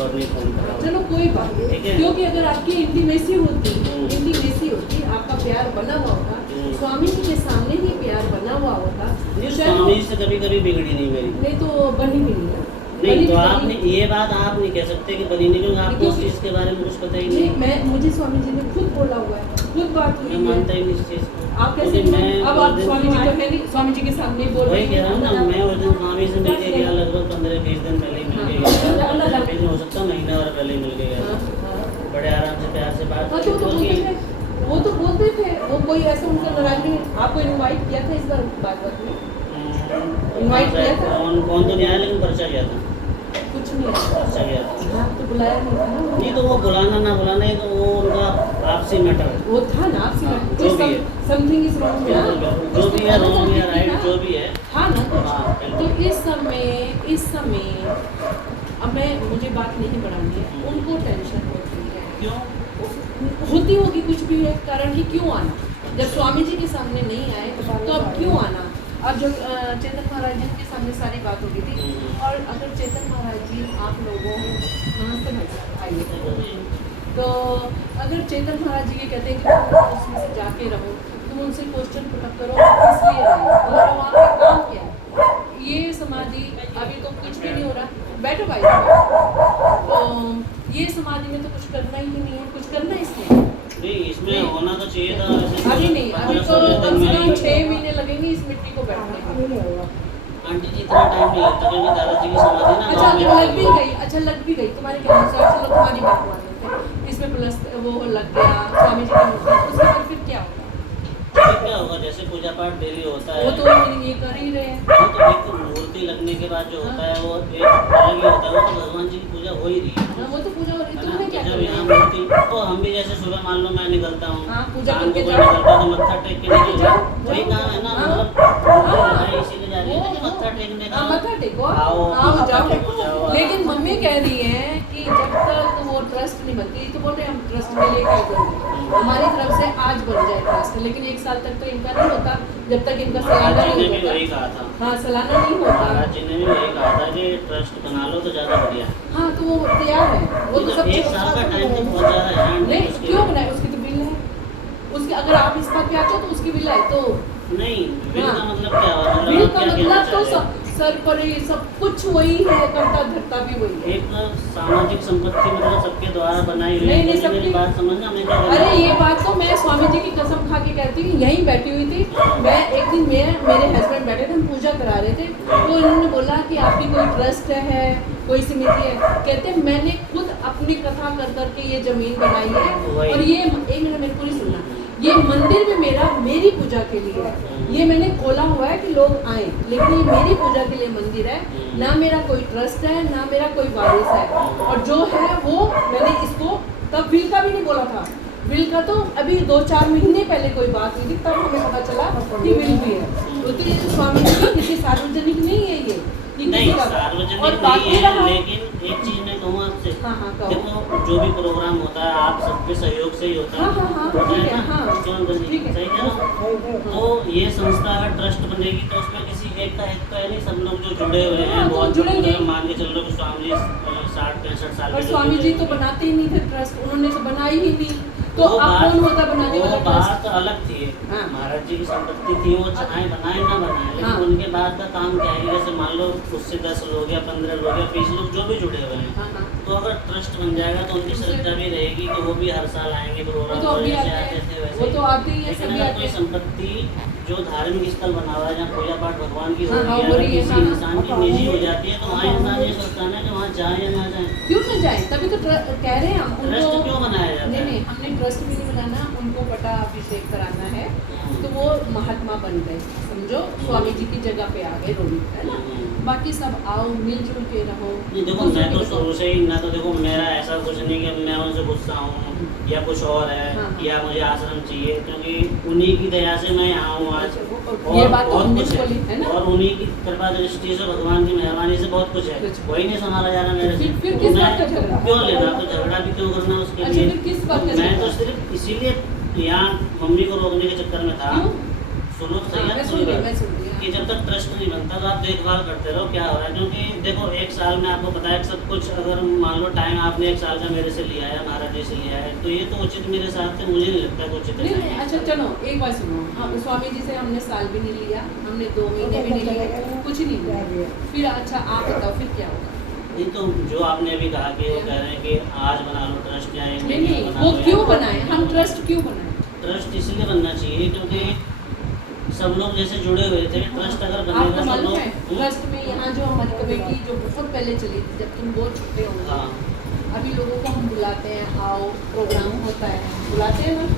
और नहीं फ़ोन कर रहा हूँ। चलो कोई बात नहीं, ठीक है। क्योंकि अगर आपकी इंटीमेसी होती, आपका प्यार बना हुआ होता, स्वामी जी के सामने ही प्यार बना हुआ होता, नहीं, तो शायद स्वामी से कभी कभी बिगड़ी नहीं मेरी। नहीं तो बनी भी नहीं है। नहीं तो आपने ये बात आप नहीं कह सकते कि बनी नहीं, क्योंकि आपको उस क्योंकि- चीज़ के बारे में कुछ पता ही नहीं, नहीं। मुझे स्वामी जी ने खुद बोला हुआ है, खुद बात हुई मैं है। मानता ही नहीं इस चीज़ को। आप कैसे क्योंकि मैं अब आप स्वामी जी तो है नहीं, स्वामी जी के सामने बोल वही रही कह रहा हूँ ना, हैं। मैं उस दिन स्वामी से मिल के गया लगभग 15-20 दिन पहले ही मिल के गया। 15 दिन हो सकता है, महीना और पहले ही मिल के गया। बड़े आराम से प्यार से बात हाँ, तो वो तो बोलते की। थे, वो तो बोलते थे, वो कोई ऐसा उनका नाराजगी नहीं। आपको इनवाइट किया था इस बार बात में? इनवाइट किया था? कौन तो नहीं आया, लेकिन पर्चा गया था। कुछ नहीं आया। पर्चा गया था। हाँ, तो बुलाया नहीं था ना। नहीं तो वो बुलाना ना बुलाना, ये तो वो उनका आपसी मैटर है। वो था ना आपसे हाँ, जो भी है। समथिंग इज रॉन्ग ना। जो भी है रॉन्ग या राइट, जो भी है। हाँ ना। हाँ, तो इस समय अब मुझे बात नहीं बढ़ानी है, उनको टेंशन होती है। क्यों होती होगी, कुछ भी है कारण कि क्यों आना, जब स्वामी जी के सामने नहीं आए तो अब क्यों आना। अब जब चेतन महाराज जी के सामने सारी बात हो गई थी, और अगर चेतन महाराज जी आप लोगों नमस्ते भाई आइए, तो अगर चेतन महाराज जी के कहते हैं कि तुम उसमें से जाके रहो, तुम उनसे क्वेश्चन पुटअप करो किस लिए रहे, और वहाँ पे काम क्या है, ये समाधि अभी तो कुछ भी नहीं हो रहा, बैठो भाई, तो ये समाधि में तो कुछ करना ही नहीं है, कुछ करना इसमें नहीं, इसमें होना तो चाहिए था। अभी नहीं, अभी तो कम से कम 6 महीने लगेंगे इस मिट्टी को बैठने में। आंटी जी इतना टाइम नहीं लगता, क्योंकि दादाजी की समाधि ना अच्छा गाँव में लग भी थी। गई, अच्छा लग भी गई तुम्हारे कहने अनुसार, चलो तुम्हारी बात मान लेते हैं, इसमें प्लस वो लग गया स्वामी जी का मूर्ति, उसके बाद फिर क्या होगा? फिर क्या होगा, जैसे पूजा पाठ डेली होता है, वो तो ये कर ही रहे हैं। वो तो एक मूर्ति लगने के बाद जो होता है वो एक अलग ही होता है, वो तो भगवान जी की पूजा हो ही रही है। हाँ, वो तो पूजा हो रही है, है ना? तुमने क्या जब करना यहाँ है? मूर्ति तो हम भी जैसे सुबह मान लो मैं निकलता हूँ, हाँ, पूजा शाम को करके कोई जाओ। निकलता है तो मत्था टेक के निकल जाओ, वही काम है ना, हाँ, मतलब हाँ, भाई इसीलिए जा रही है कि मत्था टेकने का। हाँ, मत्था टेको, आओ, आओ मत्था जाओ। टेको, जाओ। लेकिन मम्मी कह रही है कि जब तक वो ट्रस्ट नहीं बनती, तो बोल रहे हम ट्रस्ट के लिए क्या करेंगे, हमारी तरफ से आज बन जाए ट्रस्ट, लेकिन 1 साल तक तो इनका नहीं होता, जब तक इनका सालाना महाराज जी ने नहीं भी वही होता। कहा था। हाँ, सालाना नहीं होता। महाराज जी ने भी वही कहा था कि ट्रस्ट बना लो तो ज़्यादा बढ़िया। हाँ, तो वो तैयार है, वो तो सब 1 साल का टाइम तो बहुत ज़्यादा है। नहीं, उसके क्यों बनाए, उसकी तो बिल है, उसके अगर आप इस बात पे आते हो तो उसकी बिल है, तो नहीं, बिल का हाँ। मतलब क्या हुआ, बिल मतलब का क्या कहना मतलब तो चाह रहे हैं? सर पर ही सब कुछ वही है, करता धरता भी वही है। एक सामाजिक संपत्ति मतलब सबके द्वारा बनाई हुई नहीं, है, नहीं, तो मेरी सबकी- बात समझना, मैं क्या अरे ये बात तो मैं स्वामी जी की कसम खा के कहती हूँ, यहीं बैठी हुई थी मैं एक दिन, मेरे हस्बैंड बैठे थे, हम पूजा करा रहे थे, तो उन्होंने बोला कि आपकी कोई ट्रस्ट है, कोई समिति है, कहते मैंने खुद अपनी कथा कर करके ये जमीन बनाई है, और ये एक मिनट मेरी पूरी सुनना, ये मंदिर में मेरी पूजा के लिए है, ये मैंने खोला हुआ है कि लोग आए, लेकिन ये मेरी पूजा के लिए मंदिर है, ना मेरा कोई ट्रस्ट है, ना मेरा कोई वारिस है, और जो है वो मैंने इसको तब बिल का भी नहीं बोला था, बिल का तो अभी 2-4 महीने पहले कोई बात हुई थी, तब हमें पता चला कि बिल भी है। तो ये तो स्वामी जी की किसी सार्वजनिक नहीं है ये नहीं, और सार्वजनिक बाकी नहीं रहा- है, लेकिन एक चीज मैं कहूँ आपसे, हाँ, हाँ, कहो। देखो जो भी प्रोग्राम होता है आप सबके सहयोग से ही होता है। हाँ, हाँ, हाँ, होता ठीक है है, ना? हाँ, क्यों अंकल जी? ठीक है। सही कह रहा हूँ? तो ये संस्था अगर ट्रस्ट बनेगी तो उसमें किसी एक का हित तो है नहीं, सब लोग जो जुड़े हुए हैं हाँ, तो बहुत जुड़ेंगे। जुड़े, मान के चल रहे हो स्वामी जी 60-65 साल और के स्वामी जो जी जुड़े तो हैं। बनाते ही नहीं थे ट्रस्ट, उन्होंने तो बनाई ही नहीं, तो वो अब बात- कौन होता बनाने वो वाला ट्रस्ट? बात अलग थी, हाँ। महाराज जी की संपत्ति थी, वो चाहे बनाए ना बनाए, लेकिन हाँ। उनके बाद का काम क्या है कि जैसे मान लो उससे 10 लोग या 15 लोग या 20 लोग जो भी जुड़े हुए हैं, हाँ, हाँ। तो अगर ट्रस्ट बन जाएगा तो उनकी श्रद्धा भी रहेगी कि वो भी हर साल आएंगे प्रोग्राम, वो तो अभी जैसे आते आते हैं, थे वैसे वो ही। तो आते ही हैं, लेकिन सभी अगर आते कोई हैं। संपत्ति जो धार्मिक स्थल बना हुआ है, जहाँ पूजा पाठ भगवान की हो हाँ, रही हाँ, है, हो अगर रही है, किसी हाँ, हाँ। इंसान की निजी हो जाती है, तो वहाँ इंसान ये सोचता है ना कि वहाँ जाए या ना जाए। क्यों न जाए, तभी तो कह रहे हैं हम ट्रस्ट उनको। क्यों बनाया जाता नहीं है? नहीं, हमने ट्रस्ट भी नहीं बनाना, उनको पटा अभिषेक कराना है, तो वो महात्मा बन गए, समझो स्वामी जी की जगह पे आ गए रोहित, है ना। बाकी सब आओ मिलजुल के रहो। नहीं देखो, मैं तो शुरू से ही ना, तो देखो मेरा ऐसा कुछ नहीं कि मैं उनसे गुस्सा हूँ या कुछ और है, हाँ। या मुझे आश्रम चाहिए, क्योंकि उन्हीं की दया से मैं यहाँ हूँ आज, ये बात तो बहुत हमने कुछ बोली है ना। और उन्हीं की कृपा दृष्टि से, भगवान की मेहरबानी से बहुत कुछ है, कुछ। वही नहीं संभाला जा रहा मेरे से। फिर तो किस मैं बात का झगड़ा? क्यों लेना, तो झगड़ा भी क्यों करना उसके अच्छा, लिए? फिर किस बात का मैं झगड़ा? तो सिर्फ इसीलिए यहाँ मम्मी को रोकने के चक्कर में था। क्यों? सुनो तो सही हाँ, है मैं ना सुन पूरी रही, बात? मैं सुन रही, कि जब तक ट्रस्ट नहीं बनता तो आप देखभाल करते रहो क्या हो रहा है, क्योंकि देखो एक साल में आपको पता है सब कुछ, अगर मान लो टाइम आपने एक साल का मेरे से लिया है, महाराज जी से लिया है, तो ये तो उचित मेरे साथ से मुझे नहीं लगता कि उचित नहीं है। नहीं, अच्छा चलो एक बात सुनो, हम स्वामी जी से हमने साल भी नहीं लिया, हमने 2 महीने भी नहीं लिया, कुछ नहीं लिया। फिर अच्छा आप बताओ फिर क्या होगा? नहीं तो जो आपने अभी कहा कि वो कह रहे हैं कि आज बना लो ट्रस्ट या एक नहीं महीने नहीं, बना वो लो, क्यों या- बनाए, हम ट्रस्ट क्यों बनाए? ट्रस्ट इसलिए बनना चाहिए क्योंकि सब लोग जैसे जुड़े हुए थे, ट्रस्ट अगर बनेगा आपको सब मालूम लोग है ट्रस्ट में यहाँ जो हमारी कमेटी जो बहुत पहले चली थी, जब तुम बहुत छोटे होंगे, हाँ अभी लोगों को हम बुलाते हैं, आओ प्रोग्राम होता है, बुलाते हैं ना,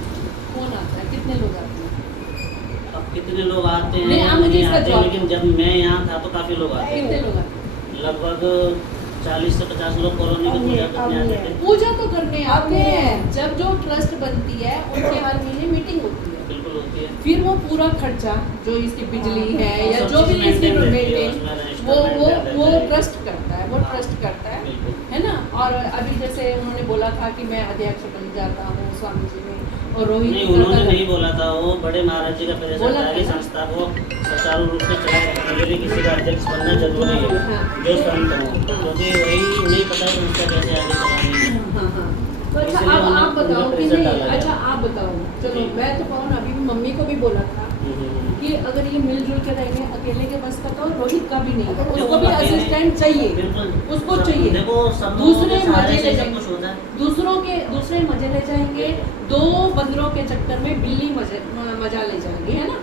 कौन आता है, कितने लोग आते हैं? अब कितने लोग आते हैं नहीं, आप मुझे नहीं इसका आते, जवाब लेकिन जब मैं यहाँ था तो काफी लोग आते कितने थे, लोग आते हैं? लगभग 40 से 50 लोग कॉलोनी की पूजा करने आते थे। पूजा तो करने आते हैं, जब जो ट्रस्ट बनती है उनके हर महीने मीटिंग होती है, बिल्कुल होती है। फिर वो पूरा खर्चा जो इसकी बिजली है या सब जो भी चीज़ इसकी maintain रहती है, मेंटेन, उसमें register वो maintain रहता वो है। ट्रस्ट करता है, वो हाँ, ट्रस्ट करता है, बिल्कुल। है ना। और अभी जैसे उन्होंने बोला था कि मैं अध्यक्ष बन जाता हूँ स्वामी जी ने, और रोहित नहीं भी उन्होंने करता नहीं बोला था, वो बड़े महाराज जी का प्रेशर बोला था कि था ना? संस्था को सुचारू रूप से चलाए रखने के लिए किसी का अध्यक्ष बनना जरूरी है, हाँ। जो संत हो, क्योंकि वही नहीं पता है संस्था कैसे आगे चलानी है। हाँ हाँ। तो अच्छा इसीलिए अब उन्होंने आप बताओ उनका कि प्रेशर नहीं, डाला गया। अच्छा आप बताओ, चलो जी। मैं तो कहूँ ना, अभी भी मम्मी को भी बोला था हम्म। कि अगर ये मिलजुल के रहेंगे, अकेले के बस का तो रोहित का भी नहीं है, देखो, उसको भी अकेले- असिस्टेंट चाहिए, बिल्कुल उसको सब- चाहिए। देखो सब लोगों दूसरे के सहारे मजे से ले सब जाएंगे, कुछ होता है। दूसरे मजे ले जाएंगे, 2 बंदरों के चक्कर में बिल्ली मजा ले जाएंगे, है ना।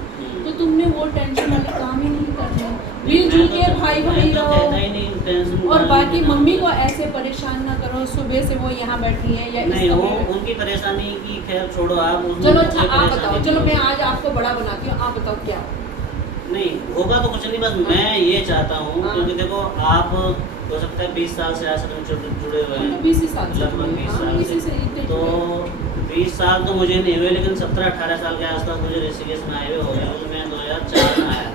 तो तुमने वो टेंशन वाले काम ही नहीं करने, मिलजुल के भाई भाई मैं तो कहता रहो, ही नहीं टेंशन और वाली बाकी ना। मम्मी को ऐसे परेशान ना करो, सुबह से वो यहाँ बैठी है या नहीं इस वो कमरे में। उनकी परेशानी की खैर छोड़ो आप, उसमें चलो कोई अच्छा आप परेशानी बताओ, नहीं चलो है। मैं आज आपको बड़ा बनाती हूँ, आप बताओ क्या? नहीं होगा तो कुछ नहीं, बस मैं ये चाहता हूँ हाँ। क्योंकि देखो आप हो सकता है 20 साल से आश्रम में जुड़े हुए हम तो हैं, 20 ही साल से लगभग 20 हाँ, साल 20 से इतने तो जुड़े। 20 साल तो मुझे नहीं हुए, लेकिन 17-18 साल के आसपास मुझे ऋषिकेश में आए हुए हो गए, उसमें 2004 में आया,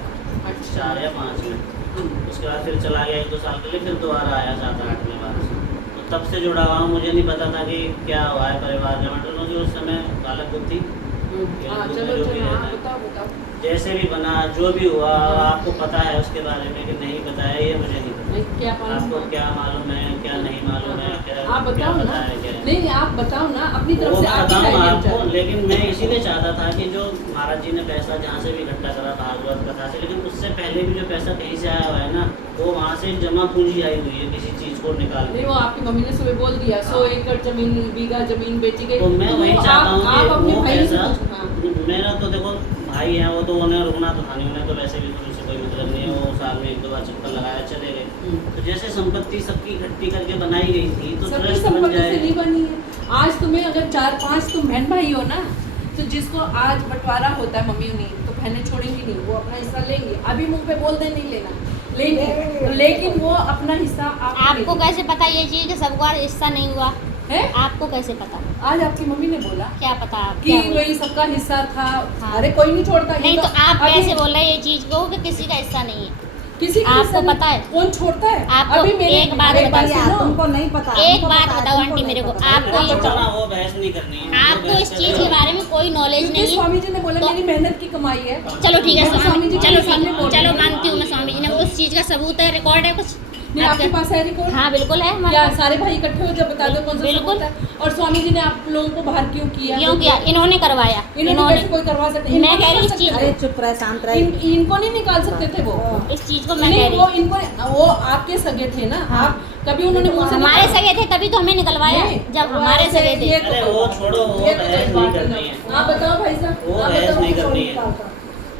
अच्छा 4 या 5 में। उसके बाद फिर चला गया 1-2 साल के लिए, फिर दोबारा आया 7-8 में बाद से। तो तब से जुड़ा हुआ हूँ, मुझे नहीं पता था कि क्या हुआ है परिवार में, मतलब मुझे उस समय बालक बुद्धि हाँ चलो चलो हाँ बताओ बताओ। जैसे भी बना, जो भी हुआ, आपको पता है उसके बारे में कि नहीं पता है, ये मुझे नहीं पता। नहीं क्या आपको मालूम, क्या मालूम है, क्या नहीं मालूम है, क्या आप बताओ क्या ना, पता है, क्या नहीं आप बताओ ना अपनी तरफ वो से, मैं आपकी बताऊँ idea आपको, क्या है? लेकिन मैं इसीलिए चाहता था कि जो महाराज जी ने पैसा जहाँ से भी इकट्ठा करा भागवत कथा से, लेकिन उससे पहले भी जो पैसा कहीं से आया हुआ है ना, वो वहाँ से जमा पूंजी आई हुई है किसी चीज़ को निकाल नहीं के। वो आपकी मम्मी ने सुबह बोल दिया 100 एकड़ जमीन, बीघा जमीन बेची गई, तो मैं वही वो चाहता हूँ आप अपने कि वो भाई से पैसा, पूछो, हाँ। मेरा तो देखो भाई है, वो तो उन्हें रुकना तो था नहीं, उन्हें तो वैसे भी तो उससे कोई मतलब नहीं है, वो साल में 1-2 बार चक्कर लगाया चले गए। तो जैसे संपत्ति सबकी इकट्ठी करके बनाई गई थी तो सबकी ट्रस्ट बन संपत्ति से जाए। नहीं बनी है। आज तुम्हें अगर 4-5 तुम बहन भाई हो ना, तो जिसको आज बंटवारा होता है मम्मी नहीं, तो बहनें छोड़ेंगी नहीं, वो अपना हिस्सा लेंगे। अभी मुंह पे बोल दे नहीं लेना, लेंगे, लेकिन वो अपना हिस्सा आपको कैसे पता ये चीज़ कि सबका हिस्सा नहीं हुआ है? आपको कैसे पता? आज आपकी मम्मी ने बोला क्या पता आप कि क्या बोले? वही सबका हिस्सा था। हाँ। अरे कोई नहीं छोड़ता, ये नहीं तो आप अभी कैसे बोल रहे हैं ये चीज़ को कि किसी का हिस्सा नहीं है? किसी का आपको हिस्सा नहीं- पता है? कौन छोड़ता है? आपको अभी मेरे एक बात अरे बताओ, सुनो, तुमको नहीं पता, एक हमको बात पता है, बताओ तुमको आंटी नहीं मेरे को, पता। आपको ये चलो ना, वो बहस नहीं करनी है, वो आपको बहस इस कर चीज़ रहे के हैं। बारे में कोई नॉलेज क्योंकि नहीं स्वामी जी ने बोला तो- मेरी मेहनत की कमाई है। चलो ठीक है मैं स्वामी जी के चलो सामने बोल चलो रही हूँ। मानती हूँ मैं स्वामी जी ने, उस चीज़ का सबूत है, रिकॉर्ड है कुछ? नहीं आपके पास है रिकॉर्ड? हाँ बिल्कुल है हमारे क्या पास। सारे भाई इकट्ठे हो जब बता दो कौन सा बिल्कुल। सबूत है? और स्वामी जी ने आप लोगों को बाहर क्यों किया? क्यों किया? इन्होंने करवाया, इन्होंने कैसे कोई करवा सकते? मैं इनको कह रही नहीं इस कर चीज़- सकते अरे थे। चुप रहे, शांत रहे। इनको नहीं निकाल सकते थे वो। इस चीज़ को मैं नहीं कह वो रही इनको वो आपके सगे थे ना, हाँ। आप कभी उन्होंने मुंह से हमारे निकाला? सगे थे तभी तो हमें निकलवाया, नहीं, जब वो हमारे ऐसे सगे थे। ये तो अरे कोई वो बात छोड़ो, वो ये तो कोई बहस बात नहीं करनी है। आप बताओ भाई साहब, वो आप बहस बताओ। नहीं करनी है।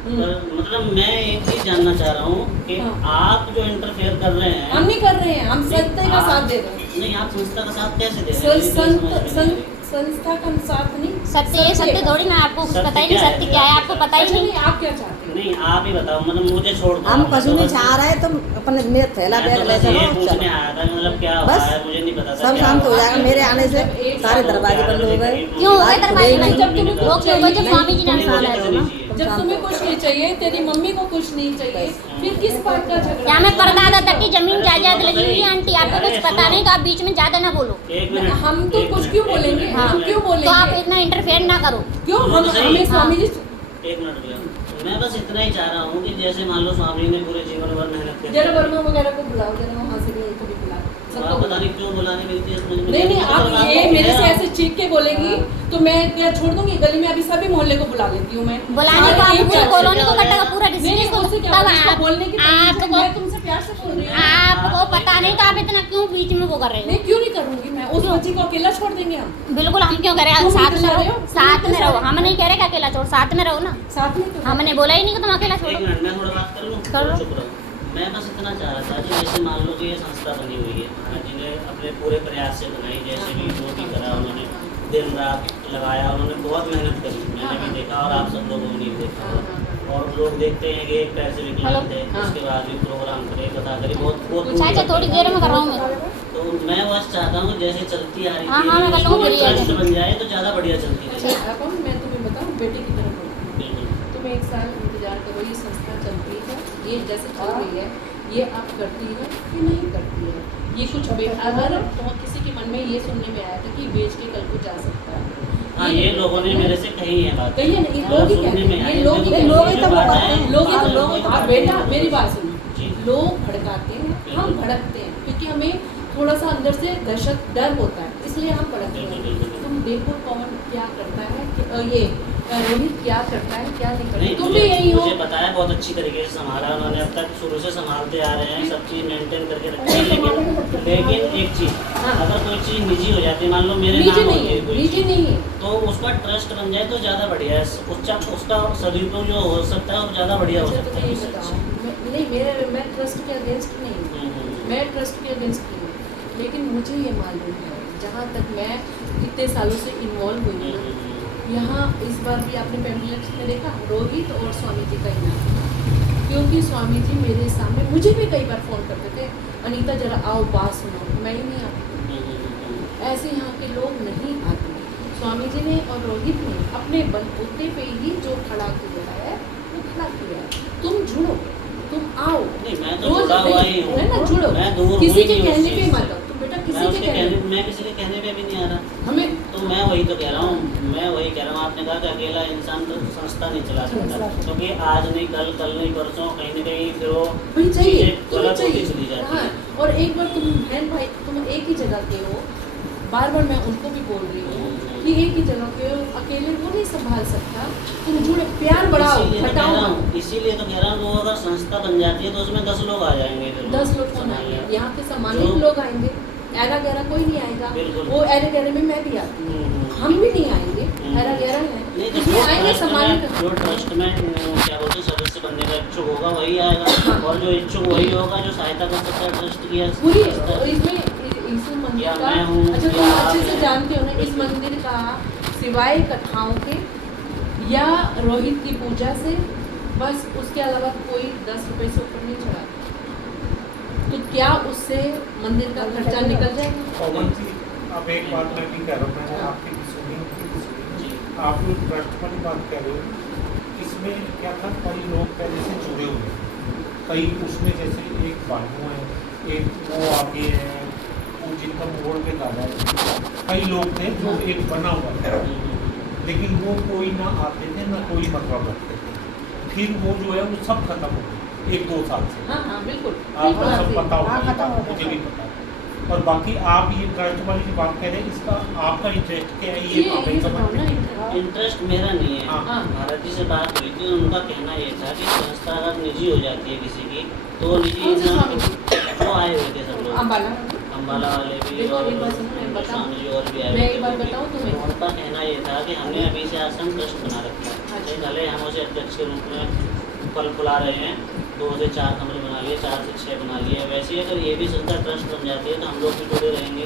हम्म। पर मतलब मैं एक चीज जानना चाह रहा हूँ कि हाँ। आप जो इंटरफेयर कर रहे हैं, हम नहीं कर रहे हैं, हम सत्य का आप- साथ दे रहे हैं। नहीं आप संस्था का साथ कैसे दे रहे हैं? संस्था का साथ नहीं, सत्य ये सत्य थोड़ी ना, आपको कुछ पता ही नहीं सत्य क्या है, आपको पता ही अच्छा नहीं। नहीं, आप क्या चाहते हो? नहीं आप ही बताओ, मतलब मुझे छोड़ दो। हम कछु नहीं चाह रहे, तुम अपने ने थैला मैं बैग तो ले बस ये चलो, पूछने चलो आया था, मतलब क्या हुआ बस। है मुझे नहीं पता था सब क्या शांत हो हुआ। जाएगा। मेरे आने से सारे दरवाजे बंद हो गए। क्यों हो गए आज दरवाजे खुले ही बंद? नहीं। जब तुम्हें लोग कुछ क्यों गए? जब चाहिए, स्वामी जी ने मुझे निकाला तो है नहीं ना। चाहिए। जब तुम्हें कुछ नहीं चाहिए, तेरी मम्मी को कुछ नहीं चाहिए, फिर किस बात का झगड़ा? क्या मैं परदादा तक की जमीन जायदाद लगी हुई है आंटी, आपको कुछ पता नहीं तो आप बीच में ज्यादा ना बोलो। एक मिनट, हम तो एक कुछ मिनट, क्यों एक बोलेंगे? मिनट, हाँ, हम क्यों बोलेंगे? तो आप इतना इंटरफेयर ना करो। क्यों वो हम तो सही हमें है। स्वामी जी एक मिनट भैया, मैं बस इतना ही चाह रहा हूँ कि जैसे मान लो स्वामी ने पूरे जीवन भर मेहनत जरा करी, वर्मा वगैरह को बुलाओ, जरा वहाँ से भी इनको भी बुलाओ, तो सबको आप पता बुलाओ। नहीं क्यों बुलाने मिलती है समझ में नहीं नहीं, आता। आप मतलब ये आपको मेरे से है, ऐसे चीख के बोलेगी तो मैं क्या छोड़ दूंगी? गली में अभी सभी मोहल्ले को बुला लेती हूँ मैं। बुलाने को आप एक पूरी चार से कॉलोनी को क्या कटेगा, पूरा नहीं नहीं, डिस्ट्रिक्ट को, उससे क्या तब होगा? इसको आप बोलने की तमीज़ है, आपको मैं तुमसे प्यार से बोल रही हूँ। आपको पता नहीं तो आप इतना क्यों बीच में वो कर रहे नहीं हो? क्यों नहीं करूंगी मैं? उस बच्ची को अकेला छोड़ देंगे हम? बिल्कुल, हम क्यों करें? तुम साथ में इतने रहे रहो, हो? साथ में तुम रहो। इतने हम नहीं कह रहे कि अकेला छोड़, साथ में रहो ना। साथ में तो हमने बोला ही नहीं कि तुम अकेला एक छोड़ो। मिनट मैं थोड़ा बात कर लूँ, कर लो। चुप रहो। मैं बस इतना चाह रहा था कि जैसे मान लो कि ये संस्था बनी हुई है, जिन्हें अपने पूरे प्रयास से बनाई, जैसे भी जो भी करा उन्होंने, दिन रात लगाया, उन्होंने बहुत मेहनत करी, मैंने भी देखा और आप सब लोगों ने भी देखा होगा। और लोग देखते हैं कि एक पैर से विकलांग थे, उसके बाद भी प्रोग्राम करे, बता करे, बहुत बहुत दूर चाचा तक थोड़ी गए। देर में कर रहा हूँ मैं। तो मैं बस चाहता हूँ जैसे चलती आ रही हाँ, हाँ, मैं कर लूँगी, थी, बढ़िया है। ट्रस्ट बन जाए तो ज़्यादा बढ़िया चलती अच्छा रहे। अब मैं तुम्हें बताऊँ, बेटे की तरफ बोलूँ। बिल्कुल। तुम एक साल इंतजार करो, ये संस्था चलती है, ये जैसे चल रही है, ये अब करती है कि नहीं करती है? ये कुछ अगर तो किसी के मन में ये सुनने में आया था कि बेच के कल को जा सकता है, हाँ, ये लोगों ने मेरे से कही है बात। कही है नहीं, हाँ, लोग ही सुनने कहते में हैं, आई ये है, लोग ही देखो, कहते लोग ही हैं, तो बात बोलते है, हैं, लोग बात लोग है, आप बेटा मेरी बात सुनो, जी। लोग भड़काते हैं, हम भड़कते हैं क्योंकि हमें थोड़ा सा अंदर से दहशत डर होता है, इसलिए हम भड़कते बिल्कुल, हैं। बिल्कुल। तुम देखो कौन क्या करता है ये रोहित क्या करता है क्या नहीं करता, नहीं, तुम भी यही हो। मुझे पता है बहुत अच्छी तरीके से संभाला उन्होंने, अब तक शुरू से संभालते आ रहे हैं, सब चीज़ मेंटेन करके रखी है। लेकिन एक चीज़, हाँ। अगर कोई चीज़ निजी हो जाती है, मान लो मेरे निजी नाम नहीं होती है, है कोई निजी चीज़, नहीं है। तो उसका ट्रस्ट बन जाए तो ज़्यादा बढ़िया है, उसका सदुपयोग जो हो सकता है वो ज़्यादा बढ़िया हो अच्छा सकता तुम्हें ये है। बताओ, नहीं मैं ट्रस्ट के अगेंस्ट नहीं हूँ, मैं ट्रस्ट के अगेंस्ट नहीं हूँ, लेकिन मुझे ये मालूम है, जहाँ तक मैं इतने सालों से इन्वॉल्व हुई हूँ ना, यहाँ इस बार भी आपने पैम्पलेट्स में देखा रोहित और स्वामी जी का इनाम, क्योंकि स्वामी जी मेरे सामने मुझे भी कई बार फ़ोन करते थे, अनीता जरा आओ बात सुनो, मैं ही नहीं आती, ऐसे यहाँ के लोग नहीं आते। स्वामी जी ने और रोहित ने अपने बलबूते पे ही जो खड़ा किया है वो खड़ा किया है, तुम जुड़ो, तुम आओ, नहीं, मैं तो रोज जुड़ा हुआ ही नहीं, हूँ। है ना, जुड़ो, मैं दूर किसी हुई के नहीं उस कहने पे चीज़ मत से। आओ, तुम बेटा मैं किसी के उसके कहने कहने, मैं किसी के कहने पे भी नहीं आ रहा। हमें तो मैं वही तो कह रहा हूँ, मैं वही कह रहा हूँ, आपने कहा कि अकेला इंसान तो संस्था नहीं चला सकता, क्योंकि आज नहीं कल नहीं परसों कहीं न कहीं फिर वो वही चाहिए, चीज़ें तुम्हें गलत होती चाहिए। चली जाती हाँ, है। और एक बार तुम बहन भाई तुम एक ही जगह के हो, बार बार मैं उनको भी बोल रही हूँ कि एक ही जगह के हो, अकेले वो नहीं संभाल सकता, तुम जुड़े, प्यार बढ़ाओ, इसीलिए तो कह घटाओ रहा मत। हूँ, इसीलिए तो कह रहा हूँ, वो अगर संस्था बन जाती है तो उसमें 10 लोग आ जाएंगे, फिर 10 लोग कौन संभालने। आएंगे? यहाँ के सम्मानित जो- लोग आएंगे, एरा गैरा कोई नहीं आएगा, बिल्कुल। वो एरा गैरा में मैं भी आती हूँ, हम्म। हम भी नहीं आएंगे, हम्म। एरा गैरा नहीं है, तो इसमें आएंगे सम्मानित। जो ट्रस्ट में क्या बोलते हैं सदस्य बनने का इच्छुक होगा वही आएगा, और जो इच्छुक वही होगा जो सहायता कर सकता है ट्रस्ट की या पूरी संस्था और की। इसमें यीशु मंदिर या का, मैं हूँ, अच्छा या तुम आप अच्छे से हैं। जानते हो ना इस मंदिर का, सिवाय कथाओं के या रोहित की पूजा से, बस उसके अलावा कोई 10 रुपए से ऊपर नहीं चढ़ा, तो क्या उससे मंदिर का खर्चा निकल जाएगा? पवन जी, अब एक बात मैं भी कह रहा हूँ, मैंने आपकी भी सुनी, उनकी भी सुनी, आप लोग ट्रस्ट वाली बात कह रहे हो, इसमें क्या था, कई लोग पहले से जुड़े हुए हैं, कई उसमें जैसे एक बानू है, एक वो आगे है, वो जिनका मोड़ पे डाला है, कई लोग थे जो एक बना हुआ था, लेकिन वो कोई ना आते थे ना कोई मतलब रखते थे, फिर वो जो है वो सब खत्म हो गए 1-2 साल से। हाँ हाँ बिल्कुल, आपको सब बिल्कुल पता हाँ, होगा, खत्म हो मुझे गया। भी पता है। और बाकी आप ये ट्रस्ट वाली जो बात कह रहे हैं, इसका आपका इंटरेस्ट क्या है, ये ये हमें समझ बताओ ना, में इंटरेस्ट मेरा नहीं है। हाँ। भारत जी से बात हुई थी, उनका कहना ये था कि संस्था अगर निजी हो जाती है किसी की तो निजी कौन से स्वामी वो आए हुए थे सब लोग, अम्बाला। अम्बाला वाले भी देखो, और एक बात सुनो, मैं बताऊं? स्वामी जी और भी आए मैं हुए एक थे बात वो भी। बताऊं तुम्हें? तो उनका कहना ये था कि हमने अभी से आश्रम ट्रस्ट बना रखा है, अच्छा। भले हम उसे अध्यक्ष के रूप में फल फुला रहे हैं, 2 से 4 कमरे बना लिए, 4 से 6 बना लिए, वैसे ही अगर ये भी संस्था ट्रस्ट बन जाती है तो हम लोग भी जुड़े रहेंगे,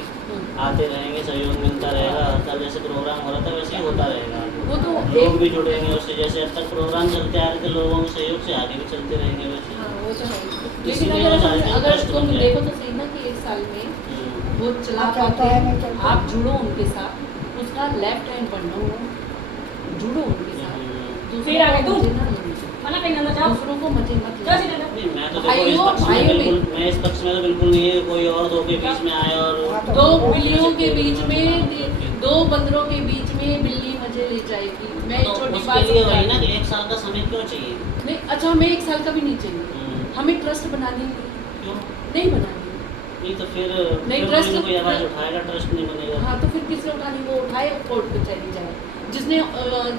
आते रहेंगे, सहयोग मिलता रहेगा, हर साल जैसे प्रोग्राम हो रहा था वैसे ही होता रहेगा, वो तो लोग एक भी जुड़ेंगे उससे, जैसे अब तक प्रोग्राम चलते आ रहे थे लोगों के सहयोग से आगे भी चलते रहेंगे वैसे। हाँ वो तो है, लेकिन इसीलिए अगर वो चाहते हैं अगर ट्रस्ट तुम बन जाए। देखो तो सही ना कि 1 साल में हम्म। वो चला हाँ, चलता पाते है, नहीं चलता। आप जुड़ो उनके साथ, उसका लेफ्ट हैंड बनो, जुड़ो उनके साथ, फिर आगे तुम? मजे ना लो, खाना पीना ना जाओ दूसरों को मजे मत जा लो। सीधा जा। नहीं, मैं तो देखो भाइयों, इस पक्ष में भाइयों में। बिल्कुल, मैं इस पक्ष में तो बिल्कुल नहीं है, कोई और 2 के बीच में आए और 2 बिल्लियों के बीच में 2 बंदरों के बीच में बिल्ली मजे ले जाएगी, मैं तो छोटी उसके बात लिए समझा वही ना रही कि 1 साल का समय क्यों चाहिए? नहीं, अच्छा हमें 1 साल का भी नहीं चाहिए, हमें ट्रस्ट बनानी है, क्यों? नहीं बनानी। नहीं तो फिर नहीं, फिर ट्रस्ट- कोई आवाज़ उठाएगा, ट्रस्ट नहीं बनेगा। हाँ तो फिर किसने उठानी, वो उठाए कोर्ट कचहरी जाए, जिसने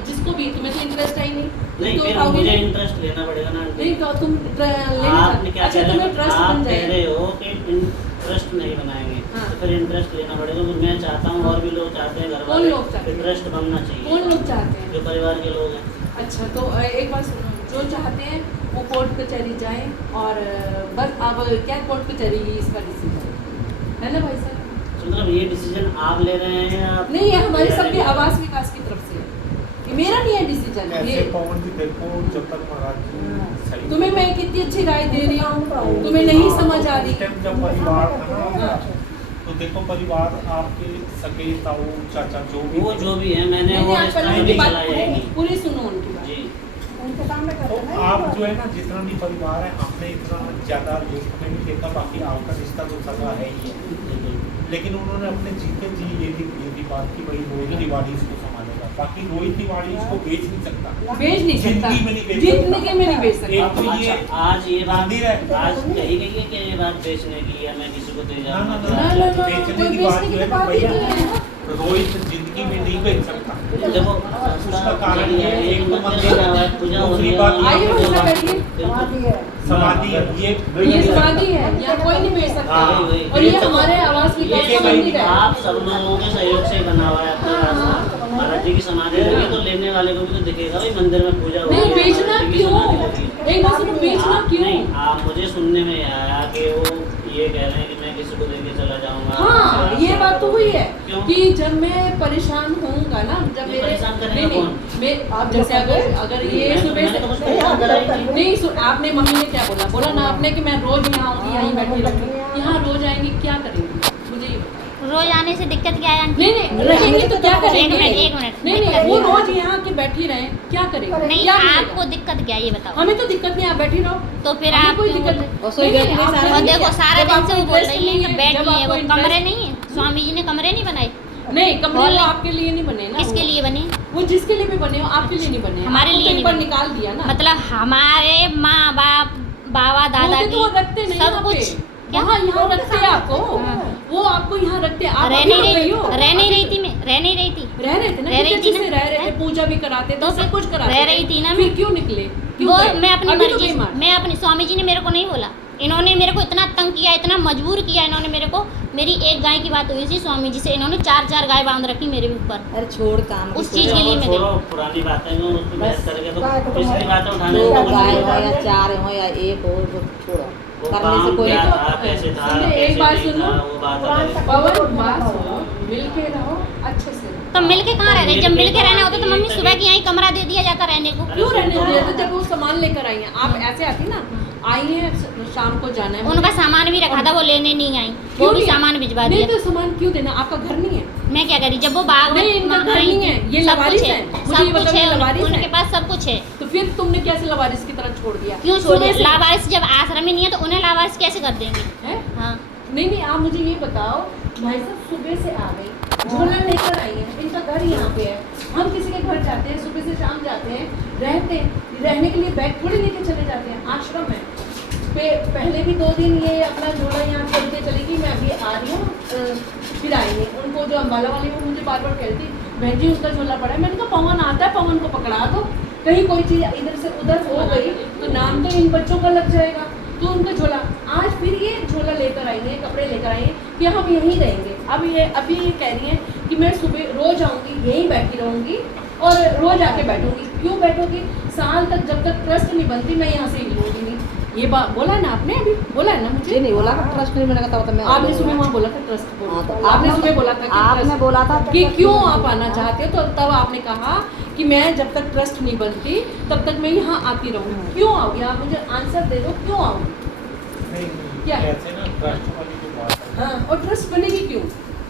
जिसको भी, तुम्हें तो इंटरेस्ट आई नहीं, नहीं तो फिर उठाओगी मुझे नहीं। इंटरेस्ट लेना पड़ेगा ना आंटी। नहीं तो तुम लेना आपने क्या अच्छा कह तुम्हें रहे ट्रस्ट हो? आप बन कह जाएगा। रहे हो कि इंटरेस्ट नहीं बनाएंगे, हाँ। तो फिर इंटरेस्ट लेना पड़ेगा। फिर मैं चाहता हूँ और भी लोग चाहते हैं, घर कौन वाले लोग चाहते हैं? इंटरेस्ट बनना चाहिए। कौन लोग चाहते हैं? जो परिवार के लोग हैं। अच्छा तो एक बात सुनो, जो चाहते हैं वो कोर्ट कचहरी जाएं और बस अब क्या कोर्ट कचहरी ही इसका डिसीजन है ना भाई साहब? मतलब ये डिसीजन आप ले रहे हैं या नहीं, ये हमारी या सबके नहीं? आवास विकास की तरफ से है, ये मेरा नहीं है डिसीजन। ऐसे ये पवन जी देखो, जब तक महाराज जी सही तुम्हें मैं कितनी अच्छी राय दे रही हूँ, तुम्हें नहीं समझ आ रही। उस टाइम जब परिवार था ना, तो देखो परिवार आपके सगे ताऊ चाचा जो भी वो जो भी है, मैंने नहीं, वो आप रिश्ता पहले नहीं उनकी बात चलाया है। पूरी सुनो उनकी बात। जी तो आप जो है ना, जितना भी परिवार है, हमने इतना ज्यादा लिस्ट में नहीं देखा, बाकी आपका रिश्ता तो सगा है ही है। लेकिन उन्होंने अपने जीते जी ये थी बात की भाई रोहित तिवारी इसको संभालेगा, बाकी रोहित तिवारी इसको बेच नहीं सकता, बेच नहीं सकता, जिंदगी में नहीं बेच जिंदगी में नहीं बेच सकता। एक तो ये अच्छा, आज ये बात मंदिर है। आज कही गई है कि ये बात बेचने की या मैं किसी को दे ना, ना, जाऊंगा। ना, ना, बेचने कोई की बात बेचने जो की है ना बात ही भैया, नहीं है। रोहित जिंदगी में नहीं बेच सकता। देखो उसका कारण ये है, एक तो मंदिर पूजा है, पूजा हो दूसरी रही बात है। आइए ये भैया है, बैठिए, समाधि है, ये समाधि है, यहाँ कोई नहीं बेच सकता। हाँ, वही। और ये हमारे आवास विकास ये का मंदिर है। आप सब लोगों के सहयोग से ही बना हुआ है अपना रास्ता। महाराज जी की समाधि होगी तो लेने वाले को भी तो दिखेगा भाई मंदिर में पूजा हो रही नहीं है, बेचना महाराज जी की क्यों? समाधि होगी। एक बात सुनो, बेचना आप क्यों? नहीं, आप मुझे सुनने में आया कि वो ये कह रहे हैं कि मैं किसी को देके चला जाऊंगा। हाँ ये बात तो हुई है क्यों? कि जब मैं परेशान होऊंगा ना, जब नहीं, मेरे परेशान करेगा नहीं कौन? मैं आप जैसे अगर ये सुबह मैंने तो कुछ परेशान करा ही नहीं। नहीं आपने मम्मी ने क्या बोला ना आपने कि मैं रोज यहाँ आऊंगी, यहीं बैठी रहूंगी, यहाँ रोज आएंगी, क्या करेंगी मुझे ये बताओ। रोज आने से दिक्कत क्या है आंटी? नहीं रहेंगे तो क्या करेंगे? एक मिनट नहीं वो रोज यहाँ के बैठी रहे, क्या करेंगे? नहीं, क्या आपको मिलेगा? दिक्कत क्या है ये बताओ? हमें तो दिक्कत नहीं, आप बैठी रहो, तो फिर हमें आप कोई क्यों दिक्कत बोल रहे और सोई नहीं, बैठी नहीं, आप सारा और दिन देखो सारा जब दिन आपको से वो बोल interest रही है कि नहीं है, बेड जब नहीं है, आपको वो interest- कमरे नहीं है, स्वामी जी ने कमरे नहीं बनाए। नहीं कमरे हॉल वो है। आपके लिए नहीं बने ना, किसके वो- लिए बने? वो जिसके लिए भी बने हो आपके लिए नहीं बने, हमारे आपको लिए तो नहीं एक बार बने। निकाल दिया ना। मतलब हमारे माँ बाप बाबा दादा वो तो की रखते नहीं सब यहाँ कुछ पे। क्या? यहाँ रखते हैं आपको, हाँ। वो आपको यहाँ रखते हैं, आप रह अभी नहीं रुक रही हो। रह नहीं रही थी मैं रह नहीं रही थी रह रहे थे ना, रह रही कितने थी अच्छे से ना? रह रहे थे, हैं? पूजा भी कराते थे, तो सब फिर कुछ कराते रह थे। रही थी ना फिर मैं। क्यों निकले? क्यों वो गए? मैं अपनी अभी तो मर्जी गई मार। मैं अपनी स्वामी जी ने मेरे को नहीं बोला, इन्होंने मेरे को इतना तंग किया, इतना मजबूर किया इन्होंने मेरे को। मेरी एक गाय की बात हुई थी स्वामी जी से, इन्होंने 4 गाय बांध रखी मेरे ऊपर। अरे छोड़ काम उस की चीज़ के लिए मैं छोड़ो पुरानी बातें जो उस पर बहस करेंगे तो बस। पिछली बातें उठाने दो को तो गाय कुछ हो नहीं या होता। 4 हो या 1 हो, वो छोड़ो, वो करने से काम कोई क्या तो- था, कैसे था, सुनिए, एक कैसे बात नहीं सुनो। था, वो बात अलग है। पवन बात सुनो, मिल के रहो, अच्छे से रहो। तो मिलके कहाँ रह रहे? जब मिलके रहना होता तो मम्मी सुबह की यहीं कमरा दे दिया जाता रहने को। क्यों रहने दिया था? जब वो सामान लेकर आई हैं, आप ऐसे आती ना, आई हैं शाम को जाना है उनका सामान भी रखा था, वो लेने नहीं आई, वो क्यों भी नहीं? सामान भिजवा नहीं दिया। तो सामान क्यों देना, आपका घर नहीं है? मैं क्या करी जब वो बाग में नहीं, इनका घर आई नहीं थी, है, ये सब लवारिस कुछ है, हैं। मुझे सब ये कुछ बताओ, ये है लवारिस उनके हैं? पास सब कुछ है। तो फिर तुमने कैसे लवारिस की तरह छोड़ दिया? क्यों सुबह छोड़े? से- लावारिस जब आश्रम ही नहीं है तो उन्हें लावारिस कैसे कर देंगे? हैं? हाँ नहीं नहीं, आप मुझे ये बताओ, भाई साहब सुबह से आ गई, झोला लेकर आई है, इनका घर यहाँ पे है, हम किसी के घर जाते हैं, सुबह से शाम जाते हैं, रहते हैं, रहने के लिए बैग थोड़ी लेके चले जाते हैं, आश्रम है। पहले भी 2 दिन ये अपना झोला यहाँ छोड़ के चलेगी, मैं अभी आ रही हूँ, फिर आएंगे। उनको जो अम्बाला वाली वो मुझे बार बार कहती, बहन जी उनका झोला पड़ा है। मैंने कहा पवन आता है, पवन को पकड़ा दो, कहीं कोई चीज़ इधर से उधर हो गई तो नाम तो इन बच्चों का लग जाएगा। तो उनका झोला, आज फिर ये झोला लेकर आई है, कपड़े लेकर आई हैं कि हम यहीं रहेंगे। अभी ये कह रही हैं कि मैं सुबह रोज आऊँगी, यहीं बैठी रहूँगी और रोज आके बैठूँगी। क्यों बैठोगी? साल तक जब तक ट्रस्ट नहीं बनती मैं यहाँ से हिलूँगी नहीं। ये बात बोला ना आपने, अभी बोला है ना मुझे? जी नहीं बोला था ट्रस्ट नहीं बनेगा, तब तो मैं आपने सुबह वहाँ बोला था ट्रस्ट बोला हाँ, तो आपने आपने- सुबह बोला था कि आपने trust- बोला था कि trust क्यों नहीं आप बनेगा। आना चाहते हो, तो तब आपने कहा कि मैं जब तक ट्रस्ट नहीं बनती तब तक मैं यहाँ आती रहूँगी। क्यों आओगी? आप मुझे आंसर दे दो, क्यों आओगी? नहीं क्या? ऐसे ना ट्रस्ट वाली जो बात है, हाँ, और ट्रस्ट बनेगी क्यों?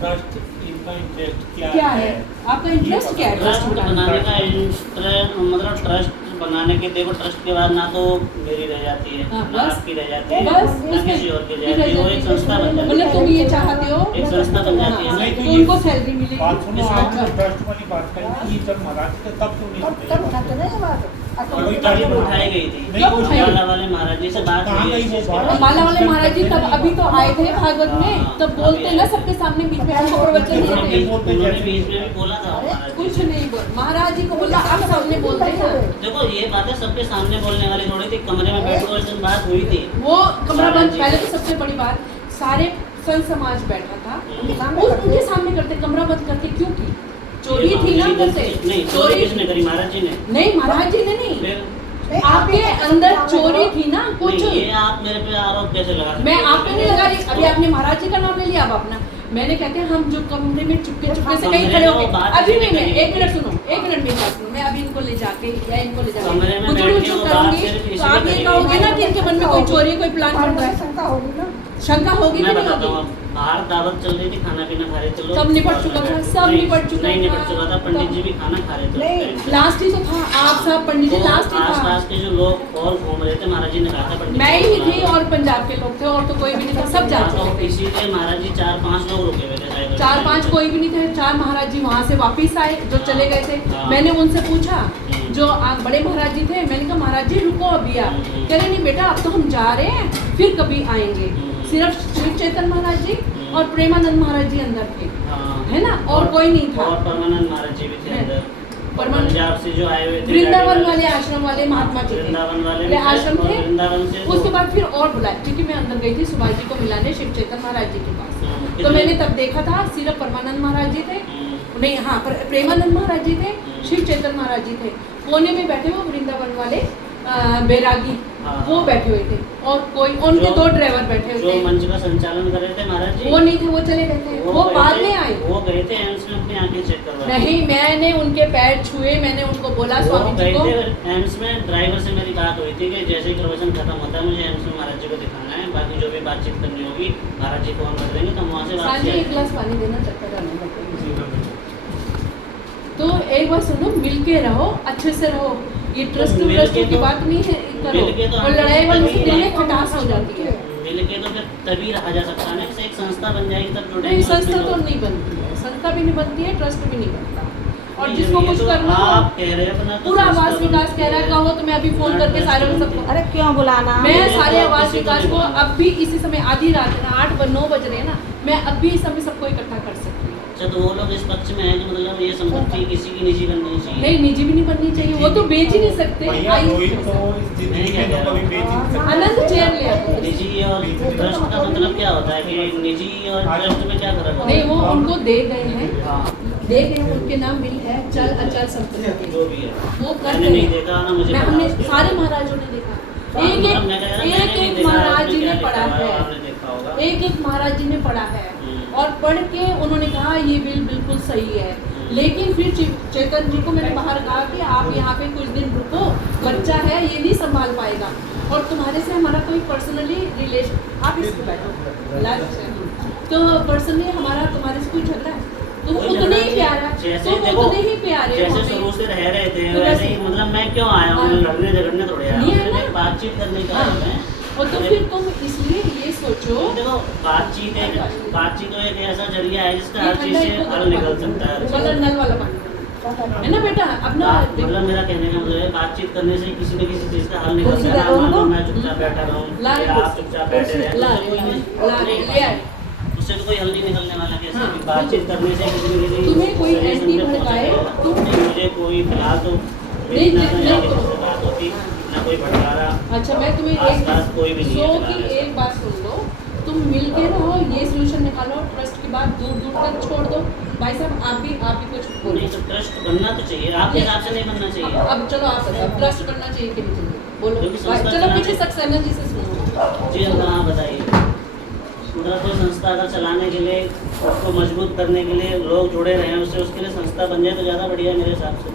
ट्रस्ट इनका इंटरेस्ट क्या है? आपका इंटरेस्ट क्या है? ट्रस्ट ट्रस्ट बनाने बनाने का इंटरेस्ट मतलब ट्रस्ट बनाने के देखो ट्रस्ट के बाद ना तो मेरी रह जाती है, हाँ, ना बस। आपकी रह जाती है, बस, ना उसमें- किसी और की रह जाती है, वो एक संस्था बन जाती मतलब है। तुम ये चाहते हो एक संस्था बन जाती है। नहीं, तो तो ये उनको सैलरी मिलेगी बात सुनो, इसमें आपने ट्रस्ट वाली बात कही थी जब महाराज थे तब क्यों नहीं तब सुनी? उठाते ना ये बात और तब उठाई गई थी, नहीं, कब उठाई? माला वाले महाराज जी से बात कहाँ हुई है गई इस वो चीज़ के बात? बारे में। माला वाले महाराज जी तब अभी तो आए थे भागवत में, हाँ, तब बोलते ना सबके सामने बीच में हमको प्रवचन दिए उन्होंने थे। उन्होंने बीच में भी बोला था महाराज जी कुछ से। नहीं बोल, महाराज जी को बोला आप सामने बोलते हैं। देखो ये बातें सबके सामने बोलने वाली थोड़ी थी, कमरे में बैठ कर उस दिन बात हुई थी। वो कमरा बंद, महाराज जी। पहले तो सबसे बड़ी बात, सारे संत समाज बैठा था, हम्म। उनके सामने करते, कमरा बंद करके क्यों की? चोरी ये थी ना महाराज जी उनसे, नहीं, चोरी किसने करी? महाराज जी ने। नहीं महाराज जी ने नहीं, फिर आपके अंदर चोरी थी ना कुछ। नहीं, ये आप मेरे पे आरोप कैसे लगा सकते मैं हो? आप पे नहीं लगा रही, अभी आपने महाराज जी का नाम ले लिया, अब अपना मैंने कहते हैं हम जो कमरे में चुपके चुपके से कहीं कमरे खड़े में हो वो गए, बात अभी नहीं नहीं, मैं करी। एक मिनट सुनो, एक मिनट मेरी बात सुनो, मैं अभी इनको ले जाके या इनको ले कमरे जाके में कुछ बैठ के कुछ वो बात करूंगी सिर्फ तो इसलिए आप ये करी कहोगे गई। ना कि इनके मन में कोई चोरी कोई प्लान बन रहा है। शंका होगी ना। शंका होगी मैं कि नहीं बताता हूँ, होगी? अब बाहर दावत चल रही थी, खाना पीना खा रहे थे लोग। सब निपट चुका था, सब नहीं, निपट चुका नहीं था। निपट चुका था, पंडित जी भी खाना खा रहे थे नहीं, उस टाइम। लास्ट ही तो था, आप सब पंडित जी तो लास्ट ही था, आसपास के जो लोग और घूम रहे थे, महाराज जी ने कहा था पंडित मैं जी ही को थी बुला लो। और पंजाब के लोग थे और तो कोई भी नहीं था, सब जा हाँ, तो चुके थे। इसीलिए महाराज जी 4-5 लोग रुके हुए थे शायद। 4-5 कोई भी नहीं थे, 4 महाराज जी वहाँ से वापिस आए जो चले गए थे। हाँ। मैंने उनसे पूछा, हम्म। जो आप बड़े महाराज जी थे, मैंने कहा महाराज जी रुको अभी आप, हम्म। कह रहे नहीं बेटा अब तो हम जा रहे हैं, फिर कभी आएंगे। हम्म। सिर्फ शिव चैतन्य महाराज जी हम्म। और प्रेमानंद महाराज जी अंदर थे, हाँ। है ना, और कोई नहीं था। और परमानंद महाराज जी भी थे है। अंदर। परमानंद- पंजाब से जो आए हुए थे, वृंदावन वाले आश्रम वाले महात्मा जी थे, वृंदावन वाले भी वे थे, आश्रम और थे। वृंदावन से तो- उसके बाद फिर और बुलाया, क्योंकि मैं अंदर गई थी सुभाष जी को मिलाने शिव चैतन्य महाराज जी के पास, तो कितने- मैंने तब देखा था सिर्फ परमानंद महाराज जी थे, हम्म, नहीं हाँ प्रेमानंद महाराज जी थे, हम्म। शिव चैतन्य महाराज जी थे, कोने में बैठे हुए वृंदावन वाले बैरागी हाँ। वो बैठे हुए थे, और कोई उनके जो- 2 ड्राइवर बैठे जो हुए थे। मंच का संचालन कर रहे थे महाराज जी, वो नहीं थे, वो चले गए थे, वो गए बाद थे- में आए। वो गए थे एम्स में अपनी आंखें चेक करवाने। नहीं, मैंने उनके पैर छुए, मैंने उनको बोला वो स्वामी जी गए को, थे एम्स में, ड्राइवर से मेरी बात हुई थी कि जैसे ही प्रवचन खत्म होता है मुझे एम्स में महाराज जी को दिखाना है, बाकी जो भी बातचीत करनी होगी महाराज जी को हम कर देंगे, तो हम वहाँ से वापस सांझे एक आएंगे। गिलास पानी देना, चक्कर आने लगे। तो एक बार सुनो, मिल के रहो, अच्छे से रहो, ये ट्रस्ट मिल व्रस्ट के की तो- बात नहीं है मिल के तो करो, और हम लड़ाई वाले से तभी दिल में बात- खटास हो जाती है। मिल के तो फिर तभी रहा जा सकता है ना, एक संस्था बन जाएगी तब जुड़ेंगे नहीं, उसमें संस्था तो लोग। नहीं बनती है, संस्था भी नहीं बनती है, ट्रस्ट भी नहीं बनता, और नहीं, जिसको ये कुछ तो करना हो, आप कह रहे हो अपना तो पूरा संस्था आवास विकास बनती कह रहा है, है। कहो तो मैं अभी फोन करके सारे को सबको, अरे क्यों बुलाना? मैं मुझे सारे तो आवास किसी को विकास नहीं को बुलाना। अब भी इसी समय आधी रात है ना, 8-9 बज रहे हैं ना, मैं अब भी इस समय सबको इकट्ठा कर सकती हूँ। अच्छा, तो वो लोग इस पक्ष में है कि मतलब ये संपत्ति किसी की निजी बननी चाहिए। नहीं, निजी भी नहीं बननी चाहिए, वो तो बेच ही नहीं सकते। भैया आई- रोहित तो इस जिंदगी में तो कभी बेच ही नहीं सकता। आनंद चेयर ले आओ। निजी और ट्रस्ट का मतलब क्या होता है कि निजी और ट्रस्ट में क्या फर्क होता नहीं, है? वो उनको दे गए हैं, हाँ, दे गए हैं, उनके नाम मिल है, चल अचल संपत्ति, जो भी है वो कर मैंने रहे नहीं हैं। देखा ना, मुझे मैं पता हमने उसके सारे बारे में। महाराजों ने देखा, हाँ, एक मतलब मैं कह रहा था, मैंने नहीं एक देखा, महाराज आपने जी क्या ने देखा पढ़ा होगा, है, आपने देखा होगा। एक महाराज जी ने पढ़ा है, हम्म। और पढ़ के उन्होंने कहा ये बिल बिल्कुल सही है, लेकिन फिर चेतन जी को मैंने बाहर कहा कि आप यहाँ पे कुछ दिन रुको, बच्चा है ये नहीं संभाल पाएगा, और तुम्हारे से हमारा कोई पर्सनली रिलेशन, आप इस पे बैठो लास्ट से, तो पर्सनली हमारा तुम्हारे से कोई झगड़ा है, तुम कोई उतने झगड़ा ही नहीं, प्यारा, जैसे तुम देखो, उतने ही प्यारे हो जैसे हमें। शुरू से रह रहे थे तो वैसे ही, मतलब मैं क्यों आया हूँ हाँ। लड़ने झगड़ने थोड़े आया नहीं हूँ, है ना? मैंने बातचीत करने का हाँ। आया मैं। और तो फिर तुम इसलिए ये सोचो, देखो, बातचीत तो एक ऐसा जरिया है जिसका हर ये चीज ठंडा से इनको हल निकल पानी, सकता है। वाला नल वाला पानी है ना बेटा, अपना मतलब मेरा कहने का मतलब है बातचीत करने से किसी न किसी चीज का हल निकल कुर्सी सकता पे है। मान लो रहो। मैं चुपचाप बैठा रहूँ ला या लो। आप चुपचाप बैठे रहे, ला तो कोई ले नहीं ले आए। उससे तो कोई हल नहीं निकलने वाला। कैसे हाँ, कि बातचीत करने से किसी न किसी तुम्हें कोई solution एंटी पे पहुंच भड़काए, जाएगा। तुम- नहीं, मुझे कोई फिलहाल तो नहीं, इतना नहीं, नहीं नहीं। किसी से बात होती, ना कोई भड़का रहा। अच्छा, मैं तुम्हें आस-पास कोई भी नहीं है सो फिलहाल की ऐसा। एक बात सुन लो, तुम मिल के रहो, ये सोल्यूशन निकालो, ट्रस्ट की बात दूर दूर तक छोड़ दो। भाई साहब आप भी कुछ बोलो। नहीं, तो ट्रस्ट बनना तो चाहिए, आपके हिसाब से नहीं बनना चाहिए। अब चलो आप बताओ, ट्रस्ट करना चाहिए कि नहीं चाहिए, बोलो। क्योंकि भाई, संस्था चलो चलाने- पीछे सक्सेना जी से सुनो। जी हाँ, बताइए। मतलब कोई संस्था अगर चलाने के लिए, उसको मजबूत करने के लिए लोग जुड़े रहे हैं, उससे उसके लिए संस्था बन जाए तो ज़्यादा बढ़िया है मेरे हिसाब से।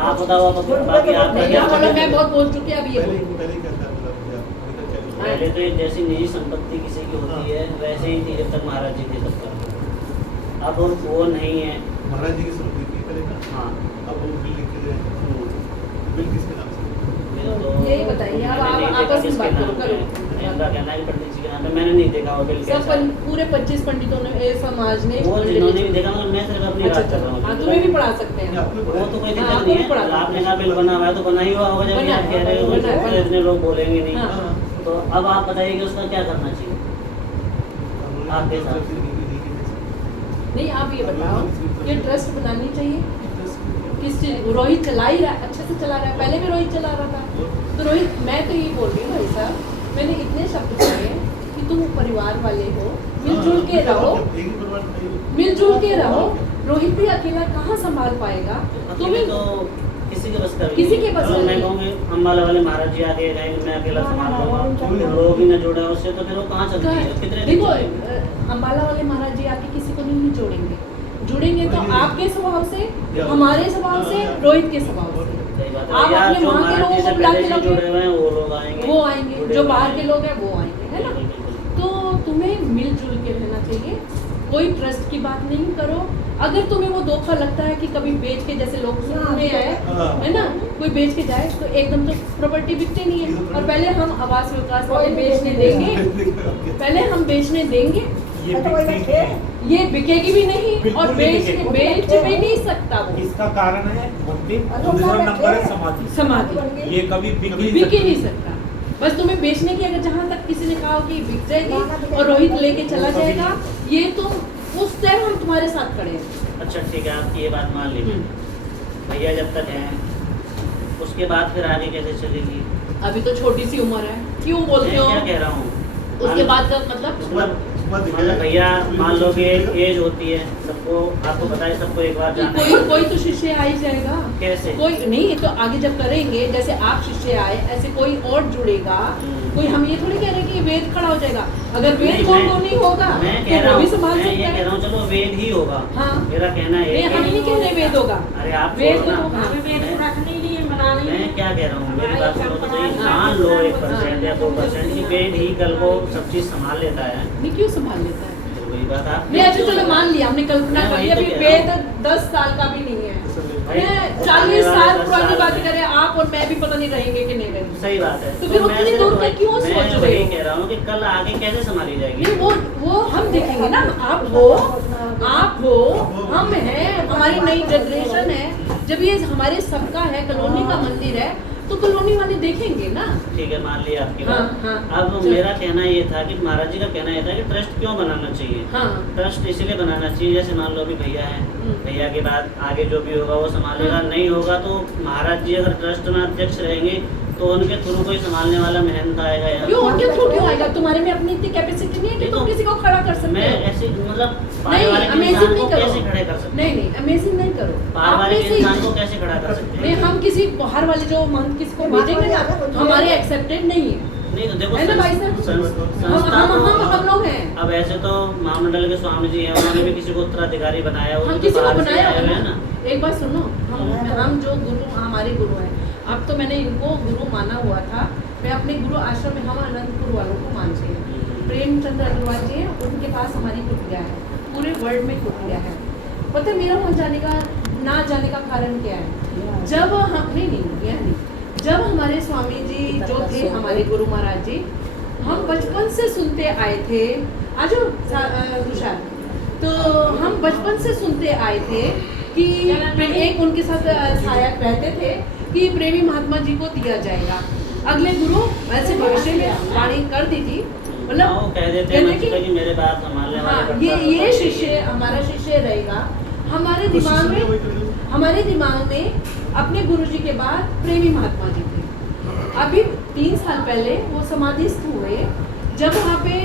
आप बताओ, आप बाकी आपका नहीं, क्या आप बोलो, मैं बहुत बोल चुकी, अब ये पहले बोलो। पहले क्या था मतलब मुझे निकल चली। पहले तो एक जैसी निजी संपत्ति किसी की होती है वैसे ही थी जब तक महाराज जी थे तब तक। अब वो नहीं है। महाराज जी की सुनती थी पहले ना, हाँ, अब वो बिल लिख के बिल किसके नाम से? यही बताइए, अब आप आपस में बात करो, करो। इनका कहना है कि पंडित जी के नाम पे, मैंने नहीं देखा वो बिल सब कैसा है। पूरे 25 पंडितों ने समाज ने वो जिन्होंने भी देखा, मतलब मैं सिर्फ अपनी अच्छा बात कर रहा हाँ, हूँ। तुम्हें भी पढ़ा सकते हैं। आपको वो तो कोई हाँ, दिक्कत आपको नहीं भी है, पढ़ा तो सकते आपने कहा बिल बना हुआ है तो बना ही हुआ होगा, जब बना आप कह रहे हो बना है। तो इतने लोग बोलेंगे नहीं। हाँ। तो अब आप बताइए कि उसका क्या करना चाहिए आपके हिसाब से? नहीं, आप ये बताओ, ये ट्रस्ट बनानी चाहिए किस चीज? रोहित चला ही रहा है, अच्छे से चला रहा है, पहले भी रोहित चला रहा था। तो रोहित, मैं तो ये बोल रही हूँ भाई साहब, मैंने इतने शब्द कहे कि तुम परिवार वाले हो, मिलजुल के रहो, मिलजुल के रहो। रोहित भी अकेला कहाँ संभाल पाएगा? अकेले तो किसी के बस का भी किसी नहीं। के बस का अगर मैं नहीं। कहूँगी अम्बाला वाले महाराज जी आगे कहेंगे मैं अकेला संभाल लूंगा, लोग ही न जुड़े उससे, तो फिर वो कहाँ चलती है? कितने दिन देखो, चलेगी? अम्बाला वाले महाराज जी आके किसी को नहीं जोड़ेंगे। जुड़ेंगे तो आपके स्वभाव से, हमारे स्वभाव से, रोहित के स्वभाव से। सही बात आप है। या अपने जो वहाँ के महाराज लोगों जी से को बुला पहले के से लाओगे, जुड़े हुए हैं वो लोग आएंगे, वो आएंगे, जुड़े जो हुए बाहर हैं। के लोग हैं वो आएंगे, है ना? बिल्कुल, बिल्कुल। तो तुम्हें मिलजुल के रहना चाहिए, कोई ट्रस्ट की बात नहीं करो। अगर तुम्हें वो धोखा लगता है कि कभी बेच के, जैसे लोग सुनने आए है ना, कोई बेच के जाए तो एकदम तो प्रॉपर्टी बिकते नहीं है। और पहले हम आवास विकास वाले बेचने देंगे, पहले हम बेचने देंगे, ये बिक्री है, ये बिकेगी भी नहीं बिल्कुल और नहीं बेच बिकेगी। बेच भी नहीं सकता वो। इसका कारण है मंदिर, दूसरा नंबर है समाधि। समाधि ये कभी बिक बिक ही नहीं सकता। बस तुम्हें बेचने की, अगर जहाँ तक किसी ने कहा हो कि बिक जाएगी और रोहित लेके चला जाएगा, ये तो उस टाइम हम तुम्हारे साथ खड़े हैं। अच्छा ठीक है, आपकी ये बात मान ली मैंने। भैया जब तक हैं, उसके बाद फिर आगे कैसे चलेगी? अभी तो छोटी सी उम्र है, क्यों बोलते मैं हो? क्या कह रहा हूँ, उसके बाद का मतलब मतलब भैया मान लो कि एज होती है सबको, आपको पता है सबको एक बार जाना है। कोई तो शिष्य आ ही जाएगा। कैसे? कोई नहीं, ये तो आगे जब करेंगे, जैसे आप शिष्य आए ऐसे कोई और जुड़ेगा। कोई, हम ये थोड़ी कह रहे हैं कि वेद खड़ा हो जाएगा। अगर वेद नहीं, को मैं- नहीं होगा मैं तो कह रहा वो भी हूँ, संभाल मैं ये सकता कह है। रहा हूँ चलो वेद ही होगा। हाँ। मेरा कहना है नहीं, हम नहीं कह रहे वेद होगा। अरे आप वेद बोलो ना। होगा। हमें वेद को रखने ही नहीं है, मनाने ही मैं नहीं। क्या कह रहा हूँ, मेरी बात सुनो तो सही। मान लो 1% या 2% की वेद ही कल को सब चीज संभाल लेता है, नहीं, क्यों संभाल लेता है? फिर वही बात आप नहीं, अच्छा चलो मान लिया, हमने कल्पना मैं कर वही ली। तो अभी कह रहा हूँ। वेद 10 साल का भी नहीं है। भाई, मैं 40 साल 10 पुरानी साल बात में- करें, आप और मैं भी पता नहीं रहेंगे कि नहीं रहेंगे। सही बात है। तो फिर मैं उतनी सिर्फ दूर तक क्यों मैं सोच रहे वही हो? कह रहा हूँ कि कल आगे कैसे संभाली जाएगी? नहीं, वो हम देखेंगे ना। आप हो, हम हैं, हमारी नई जनरेशन है। जब ये हमारे सबका है, कॉलोनी का मंदिर है, तो कॉलोनी वाले देखेंगे ना। ठीक है, मान लिया आपकी हाँ, बात। हाँ। अब चल। मेरा कहना ये था कि महाराज जी का कहना ये था कि ट्रस्ट क्यों बनाना चाहिए। हाँ। ट्रस्ट इसलिए बनाना चाहिए, जैसे मान लो अभी भैया है, भैया के बाद आगे जो भी होगा वो संभालेगा, हाँ। नहीं होगा तो महाराज जी अगर ट्रस्ट में अध्यक्ष रहेंगे तो उनके थ्रू कोई संभालने वाला महंत आएगा यार। क्यों, उनके थ्रू क्यों आएगा? तुम्हारे में अपनी इतनी कैपेसिटी नहीं है कि तुम किसी को खड़ा कर सकते मैं हो। ऐसे मतलब नहीं, पारिवारिक अमेजिंग इंसान नहीं को करो। कैसे खड़े कर सकते नहीं नहीं, अमेजिंग नहीं करो। पारिवारिक आपने से- इंसान को कैसे खड़ा कर सकते नहीं, हैं? हम किसी बाहर वाले जो मंथ किसी को भेजेंगे ना, हमारे एक्सेप्टेड नहीं है। नहीं तो देखो है ना भाई साहब? संस्था हम लोग हैं। अब ऐसे तो महामंडल के स्वामी जी हैं, उन्होंने भी किसी को उत्तराधिकारी बनाया, वो हम तो किसी को बाहर से बनाया आए हुए है हैं ना। एक बात सुनो, हम जो गुरु, हमारे गुरु हैं, अब तो मैंने इनको गुरु माना हुआ था। मैं अपने गुरु आश्रम में, हम अनंतपुर वालों को मानते हैं। प्रेमचंद्र अग्रवाल जी हैं, उनके पास हमारी कुटिया है, पूरे वर्ल्ड में कुटिया है। पता है मेरा वहाँ जाने का, ना जाने का कारण क्या है? जब हम नहीं, जब हमारे स्वामी जी जो थे, हमारे गुरु महाराज जी, हम बचपन से सुनते आए थे। आजो तुषार, तो हम बचपन से सुनते आए थे कि एक उनके साथ सहायक रहते थे कि प्रेमी महात्मा जी को दिया जाएगा। अगले गुरु वैसे भविष्य में वाणी कर दी थी, मतलब वो कह देते कहते हैं कि कि मेरे बात संभालने हाँ, वाले ये शिष्य हमारा शिष्य रहेगा। हमारे दिमाग में अपने गुरुजी के बाद प्रेमी महात्मा जी थे। अभी 3 साल पहले वो समाधिस्थ हुए। जब वहाँ पे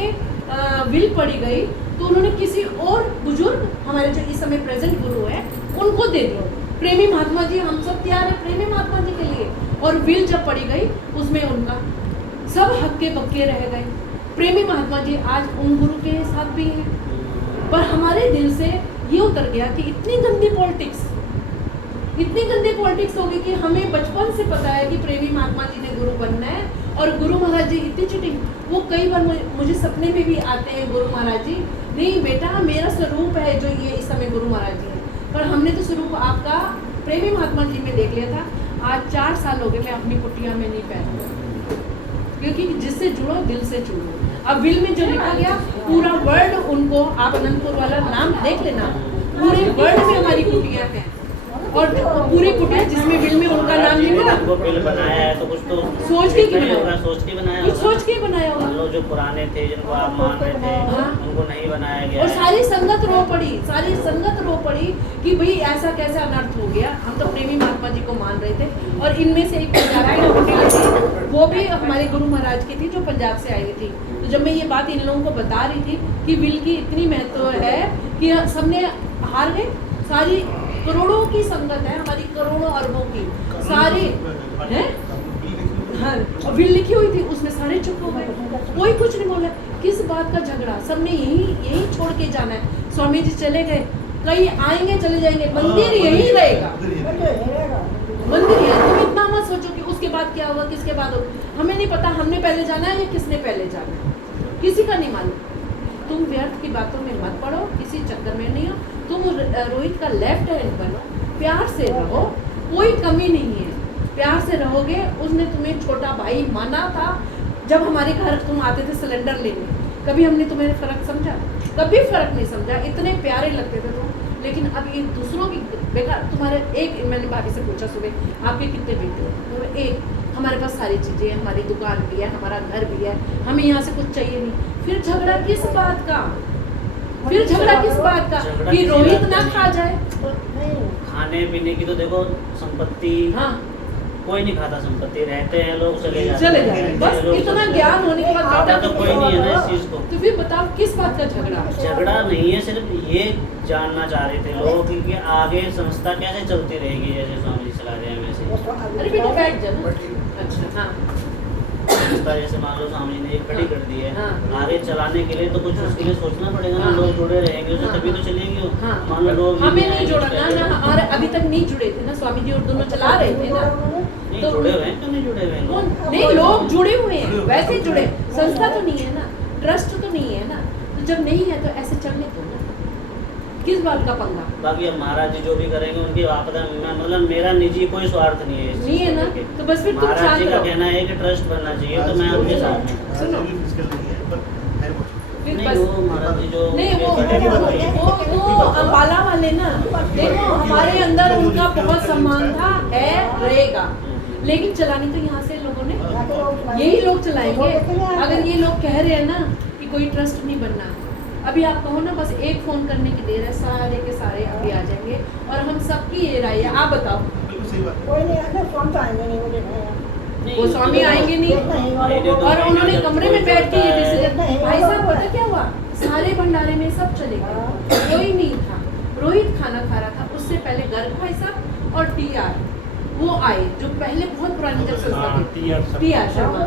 विल पड़ी गई तो उन्होंने किसी और बुजुर्ग, हमारे जो इस समय प्रेजेंट गुरु है, उनको दे दिया। प्रेमी महात्मा जी, हम सब तैयार है प्रेमी महात्मा जी के लिए। और विल जब पड़ी गई उसमें उनका सब हक्के बक्के रह गए। प्रेमी महात्मा जी आज उन गुरु के साथ भी हैं, पर हमारे दिल से ये उतर गया कि इतनी गंदी पॉलिटिक्स हो गई कि हमें बचपन से पता है कि प्रेमी महात्मा जी ने गुरु बनना है। और गुरु महाराज जी इतनी चिटिंग, वो कई बार मुझे सपने में भी आते हैं गुरु महाराज जी, नहीं बेटा मेरा स्वरूप है जो ये इस समय गुरु महाराज जी है, पर हमने तो स्वरूप आपका प्रेमी महात्मा जी में देख लिया था। आज 4 साल हो गए मैं अपनी कुटिया में नहीं पहनती, क्योंकि जिससे जुड़ो दिल से जुड़ो। अब विल में जो लिखा गया पूरा वर्ड उनको, आप अनंतपुर वाला नाम देख लेना, पूरे वर्ड में हमारी कुटिया है और पूरी कुटिया जिसमें विल में उनका नाम लिखा। वो बिल बनाया है तो कुछ तो सोच के नहीं बनाया होगा, सोच के बनाया कुछ होगा। सोच के बनाया होगा। मान लो जो पुराने थे जिनको आप मान रहे थे हाँ। उनको नहीं बनाया गया और है। सारी संगत रो पड़ी, सारी संगत रो पड़ी कि भाई ऐसा कैसे अनर्थ हो गया। हम तो प्रेमी महात्मा जी को मान रहे थे और इनमें से एक पंजाबी लड़की थी, वो भी हमारे गुरु महाराज की थी जो पंजाब से आई थी। तो जब मैं ये बात इन लोगों को बता रही थी कि विल की इतनी महत्व है कि सबने हार गए, सारी करोड़ों की संगत है हमारी, करोड़ों अरबों की सारी है। हाँ, और विल लिखी हुई थी उसमें सारे चुप हो गए, कोई कुछ नहीं बोला। किस बात का झगड़ा, सबने यही छोड़ के जाना है। स्वामी जी चले गए, कई आएंगे चले जाएंगे, मंदिर यही रहेगा, मंदिर यही। तुम इतना मत सोचो कि उसके बाद क्या होगा, किसके बाद होगा, हमें नहीं पता हमने पहले जाना है या किसने पहले जाना है, किसी का नहीं मालूम। तुम व्यर्थ की बातों में मत पड़ो, किसी चक्कर में नहीं हो। तुम रोहित का लेफ्ट हैंड बनो, प्यार से रहो, कोई कमी नहीं है, प्यार से रहोगे। उसने तुम्हें छोटा भाई माना था जब हमारे घर तुम आते थे सिलेंडर लेने, कभी हमने तुम्हें फ़र्क समझा? कभी फ़र्क नहीं समझा, इतने प्यारे लगते थे तुम। लेकिन अब ये दूसरों की बेकार, तुम्हारे एक, मैंने भाभी से पूछा सुबह आपके कितने बेटे हैं, तो एक, हमारे पास सारी चीज़ें हैं, हमारी दुकान भी है, हमारा घर भी है, हमें यहाँ से कुछ चाहिए नहीं। फिर झगड़ा किस बात का, फिर झगड़ा किस बात का कि रोहित ना खा जाए? खाने पीने की तो देखो संपत्ति, हाँ कोई नहीं खाता संपत्ति, रहते हैं लोग चले जाते चले हैं। जाए, बस लोग इतना चले ज्ञान होने के बाद खाता बेटा तो कोई नहीं है ना इस चीज को। तो फिर बताओ किस बात का झगड़ा? झगड़ा नहीं है, सिर्फ ये जानना चाह रहे थे लोग कि आगे संस्था कैसे चलती रहेगी, जैसे स्वामी जी चला रहे हैं वैसे। अरे बेटा बैठ जाना। अच्छा हाँ संस्था जैसे मान लो स्वामी जी ने एक खड़ी कर दी है, हाँ। आगे चलाने के लिए तो कुछ उसके लिए सोचना पड़ेगा ना, हाँ। लोग जुड़े रहेंगे उससे हाँ। तभी तो चलेगी वो। हाँ। मान लो लोग हमें नहीं आएंगे, जोड़ा तो ना, कैसे ना हमारे अभी तक नहीं जुड़े थे ना, स्वामी जी और दोनों चला रहे थे ना। नहीं तो जुड़े हुए हैं, क्यों नहीं जुड़े हुए हैं कौन? लोग? नहीं, लोग जुड़े हुए हैं, वैसे जुड़े, संस्था तो नहीं है ना, ट्रस्ट तो नहीं है ना, तो जब नहीं है तो ऐसे चलने दो ना, किस बात का पंगा? बाकी अब महाराज जी जो भी करेंगे उनकी आपदा, मतलब मेरा निजी कोई स्वार्थ नहीं है इस नहीं चीज़ है को ना, लेके। तो बस फिर तुम महाराज जी शांत का रहो। कहना है कि ट्रस्ट बनना चाहिए, तो मैं उनके साथ हूँ। सुनो, फिर नहीं बस वो महाराज जी जो नहीं, वो बड़े बड़े हैं। वो अम्बाला वाले ना, देखो हमारे अंदर उनका बहुत सम्मान था, है, रहेगा, लेकिन चलानी तो यहाँ से लोगों ने, यही लोग चलाएंगे। अगर ये लोग कह रहे हैं ना कि कोई ट्रस्ट नहीं बनना, अभी आप कहो ना बस एक फ़ोन करने की देर है, सारे के सारे अभी आ जाएंगे और हम सबकी ये राय है। आप बताओ, नहीं, वो स्वामी आएंगे नहीं और उन्होंने कमरे में बैठ के ये डिसीजन, भाई साहब पता क्या हुआ, सारे भंडारे में सब चले गए, कोई नहीं था। रोहित खाना खा रहा था, उससे पहले गर्ग भाई साहब और टीआर वो आए, जो पहले बहुत पुरानी जब संस्था थी, टीआर शर्मा,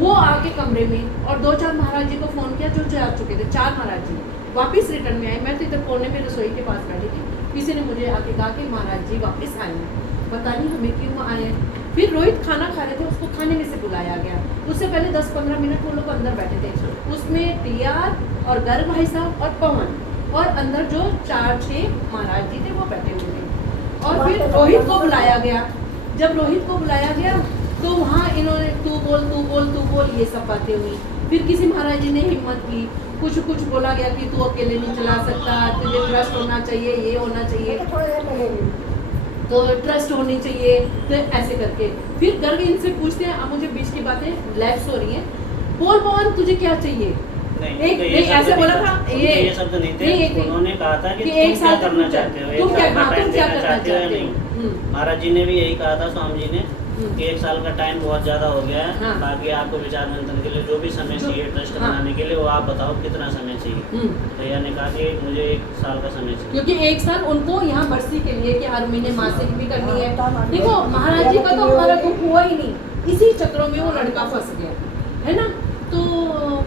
वो आके कमरे में और 2-4 महाराज जी को फ़ोन किया जो जा चुके थे, 4 महाराज जी वापस रिटर्न में आए। मैं तो इधर कोने में रसोई के पास बैठी थी, किसी ने मुझे आके कहा कि महाराज जी वापस आए हैं, पता नहीं हमें क्यों आए हैं। फिर रोहित खाना खा रहे थे, उसको खाने में से बुलाया गया, उससे पहले 10-15 मिनट वो लोग अंदर बैठे थे, उसमें टीआर और गर्ग भाई साहब और पवन और अंदर जो 4-6 महाराज जी थे वो बैठे हुए थे। और फिर रोहित को बुलाया गया, जब रोहित को बुलाया गया तो वहाँ इन्होंने तू बोल ये सब बातें हुई। फिर किसी महाराज जी ने हिम्मत की, कुछ बोला गया कि तू अकेले नहीं चला सकता, तुझे ट्रस्ट होना चाहिए, ये होना चाहिए, तो ट्रस्ट होनी चाहिए, तो ऐसे करके फिर गर्ग इनसे पूछते हैं, अब मुझे बीच की बातें लैप्स हो रही हैं, बोल पवन तुझे क्या चाहिए? नहीं, तो ये नहीं, शब्द ऐसे नहीं बोला था। था, ये शब्द नहीं थे, उन्होंने कहा था कि तुम एक क्या साल करना चाहते हो, तुम एक क्या साल का हाँ, टाइम तुम क्या देना करना चाहते हो या चाहते नहीं। हो? महाराज जी ने भी यही कहा था स्वामी जी ने कि 1 साल का टाइम बहुत ज़्यादा हो गया है, हाँ। बाकी आपको विचार मंथन के लिए जो भी समय चाहिए ट्रस्ट हाँ। बनाने के लिए, वो आप बताओ कितना समय चाहिए। भैया ने कहा कि मुझे 1 साल का समय चाहिए, क्योंकि 1 साल उनको यहाँ बरसी के लिए कि हर महीने मासिक भी करनी है। देखो महाराज जी का तो हमारा दुख हुआ ही नहीं, इसी चक्रों में वो लड़का फंस गया है ना। तो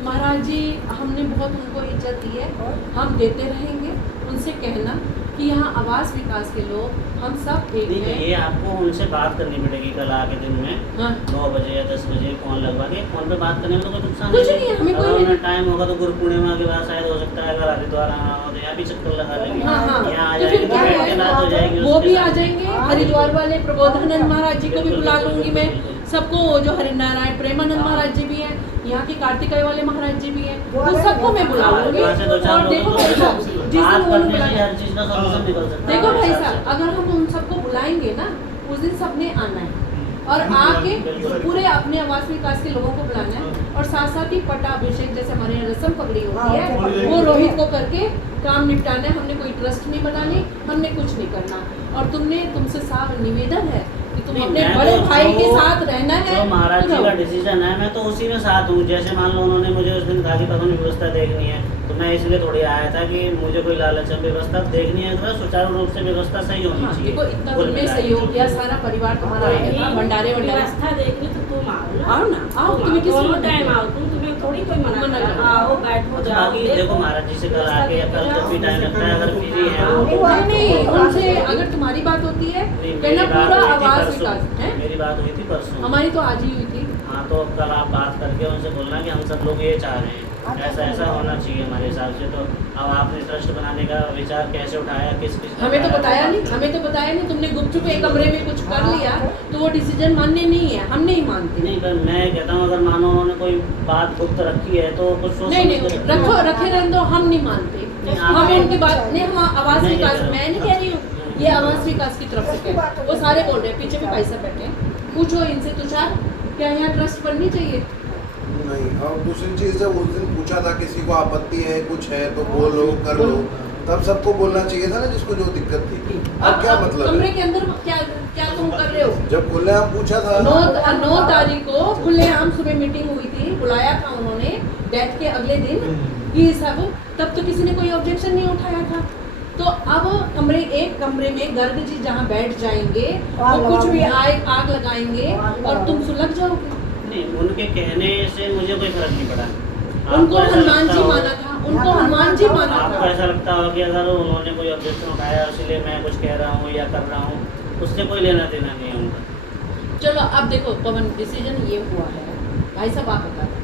महाराज जी हमने बहुत उनको इज्जत दी है, हम देते रहेंगे। उनसे कहना कि यहाँ आवास विकास के लोग हम सब एक नहीं तो हैं। ये आपको उनसे बात करनी पड़ेगी कल आके दिन में हाँ 9 बजे या 10 बजे फ़ोन लगवा के। फ़ोन पे बात करने में तो कोई नुकसान कुछ नहीं है, हमें कोई अगर नहीं। उन्हें टाइम होगा तो गुरु पूर्णिमा के बाद शायद हो सकता है, अगर हरिद्वार आना हो तो यहाँ भी चक्कर लगा लेंगे, हाँ, हाँ। यहाँ आ तो फिर जाएंगे तो क्या बैठ है? के बात हो जाएगी वो उसके भी साथ। आ जाएंगे। हरिद्वार वाले प्रबोधानंद महाराज जी को भी बुला लूंगी मैं सबको, जो हरिनारायण प्रेमानंद महाराज जी भी हैं, यहाँ के कार्तिकेय वाले महाराज जी भी हैं, तो सबको मैं बुला लूंगी। वहाँ से दो चार और देखो लोगों भाई को साहब, जिस दिन बात उन्होंने करने से बुलाया, हर चीज का सॉल्यूशन निकल सकता है। देखो भाई हमारे साहब, हिसाब अगर हम उन सबको बुलाएंगे ना, उस दिन सबने आना है और बिल्कुल, आके बिल्कुल। पूरे अपने आवास विकास के लोगों को बुलाना है और साथ साथ ही पट्टाभिषेक जैसे हमारे यहाँ रस्म पकड़ी होती है वो रोहित को करके काम निपटाना है। हमने कोई ट्रस्ट नहीं बनानी, हमने कुछ नहीं करना। और तुमसे साफ निवेदन है कि तुम नहीं, अपने मैं बड़े तो भाई के जो- साथ रहना है। जो महाराज जी तो का डिसीजन है, मैं तो उसी में साथ हूँ। जैसे मान लो उन्होंने मुझे उस दिन कहा कि भवन व्यवस्था देखनी है, तो मैं इसलिए थोड़ी आया था कि मुझे कोई लालच है, व्यवस्था देखनी है तो सुचारू रूप से व्यवस्था सही होनी हाँ, चाहिए। देखो इतना कुल तुमने मिला के सहयोग जो किया, भी हो। सारा परिवार तुम्हारा वही आया था, भंडारे वंडारे। व्यवस्था देखनी तो तुम आओ ना, आओ, तुम तुम्हें किसी दोनों ने टाइम मना आओ, तुम्हें थोड़ी कोई मना मना कर कर- आओ बैठो तो जाओ। बाकी देखो महाराज जी से कल आके या कल जब भी टाइम लगता है, अगर फ्री है वो तो नहीं, उनसे अगर तुम्हारी बात होती है नहीं, कहना मेरी बात पूरा हुई थी आवास परसों। विकास है। मेरी बात हुई थी परसों। हमारी तो आज ही हुई थी। हाँ, तो अब कल आप बात करके उनसे बोलना कि हम सब लोग ये चाह रहे हैं, ऐसा ऐसा होना चाहिए हमारे हिसाब से। तो अब आपने ट्रस्ट बनाने का विचार कैसे उठाया, किस ने हमें तो बताया बात नहीं, करो। हमें तो बताया नहीं। तुमने गुपचुप एक कमरे में कुछ कर लिया तो वो डिसीजन मानने नहीं है, हम नहीं मानते। नहीं, पर मैं कहता हूँ अगर मानो उन्होंने कोई बात गुप्त रखी है तो कुछ सोच नहीं समझ नहीं, के रखो, रखे रहने दो, हम नहीं मानते। नहीं, हम आप- उनकी बात नहीं, हम आवास नहीं विकास, कह रहे हो। मैं नहीं कह रही हूँ, ये आवास विकास की तरफ से कह रहे हैं। वो सारे बोल रहे हैं, पीछे भी भाई साहब बैठे हैं, पूछो इनसे तुषार क्या यहाँ ट्रस्ट बननी चाहिए? नहीं। और दूसरी चीज़ है, उस दिन पूछा था किसी को आपत्ति है कुछ है तो बोलो कर लो, तब सबको बोलना चाहिए था ना जिसको जो दिक्कत थी। अब क्या मतलब कमरे है? के अंदर क्या क्या तुम कर रहे हो? जब खुलेआम पूछा था 9 तारीख को खुलेआम सुबह मीटिंग हुई थी, बुलाया था उन्होंने डेथ के अगले दिन, ये सब तब तो किसी ने कोई ऑब्जेक्शन नहीं उठाया था। तो अब एक कमरे में गर्ग जी जहाँ बैठ जाएंगे और कुछ भी आग लगाएंगे और तुम सुलग जाओगे। नहीं, उनके कहने से मुझे कोई फर्क नहीं पड़ा। उनको आपको ऐसा हनुमान लगता जी हो- माना था, उनको हनुमान जी माना आपको था। ऐसा लगता हो कि अगर उन्होंने कोई ऑब्जेक्शन उठाया इसलिए मैं कुछ कह रहा हूँ या कर रहा हूँ, उससे कोई लेना देना नहीं है उनका। चलो अब देखो पवन, डिसीजन ये हुआ है, भाई साहब आप बता दो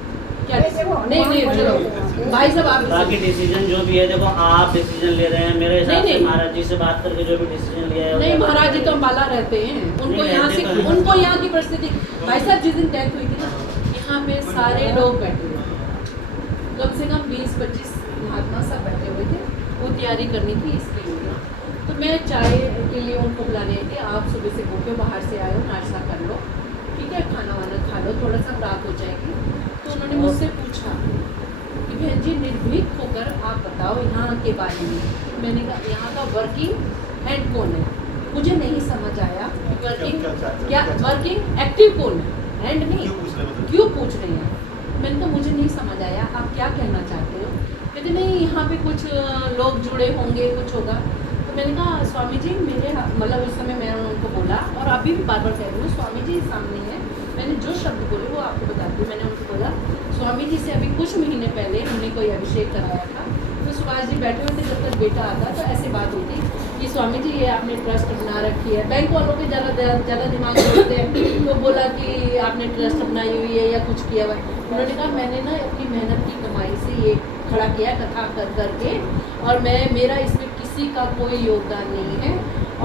क्या नहीं चलो भाई साहब आप बाकी डिसीजन जो भी है, देखो आप डिसीजन ले रहे हैं, मेरे हिसाब से नहीं। महाराज जी से बात करके जो भी डिसीजन लिया है नहीं, महाराज जी तो अम्बाला रहते हैं, उनको नहीं, यहाँ रहते से तो हैं। उनको यहाँ की परिस्थिति। भाई साहब जिस दिन डेथ हुई थी ना, यहाँ पे सारे लोग बैठे हुए थे, कम से कम 20-25 महात्मा सब बैठे हुए थे, वो तैयारी करनी थी इसके लिए। तो मैं चाय के लिए उनको बुला रही थी, आप सुबह से भूखे बाहर से आए हो, नाश्ता कर लो, ठीक है, खाना वाना खा लो, थोड़ा सा रात हो जाएगी। तो उन्होंने मुझसे पूछा कि बहन जी निर्भीक होकर आप बताओ यहाँ के बारे में। मैंने कहा यहाँ का वर्किंग एंड कौन है, मुझे नहीं समझ आया वर्किंग क्या, वर्किंग एक्टिव कौन है, एंड नहीं क्यों पूछ रही हैं। मैंने कहा मुझे नहीं समझ आया, आप क्या कहना चाहते हो? कहते नहीं यहाँ पे कुछ लोग जुड़े होंगे, कुछ होगा। तो मैंने कहा स्वामी जी मेरे मतलब उस समय मैंने उनको बोला और अभी भी बार बार कह रही हूँ, स्वामी जी सामने है, मैंने जो शब्द बोले वो आपको बताती हूँ। मैंने उनको बोला स्वामी जी से अभी कुछ महीने पहले हमने कोई अभिषेक कराया था, तो सुभाष जी बैठे हुए थे, जब तक बेटा आता तो ऐसे बात हुई थी कि स्वामी जी ये आपने ट्रस्ट बना रखी है। बैंक वालों के ज़्यादा दिमाग होते हैं, तो बोला कि आपने ट्रस्ट बनाई हुई है या कुछ किया हुआ है। उन्होंने कहा मैंने ना अपनी मेहनत की कमाई से ये खड़ा किया कथा कर करके, और मेरा इसमें किसी का कोई योगदान नहीं है।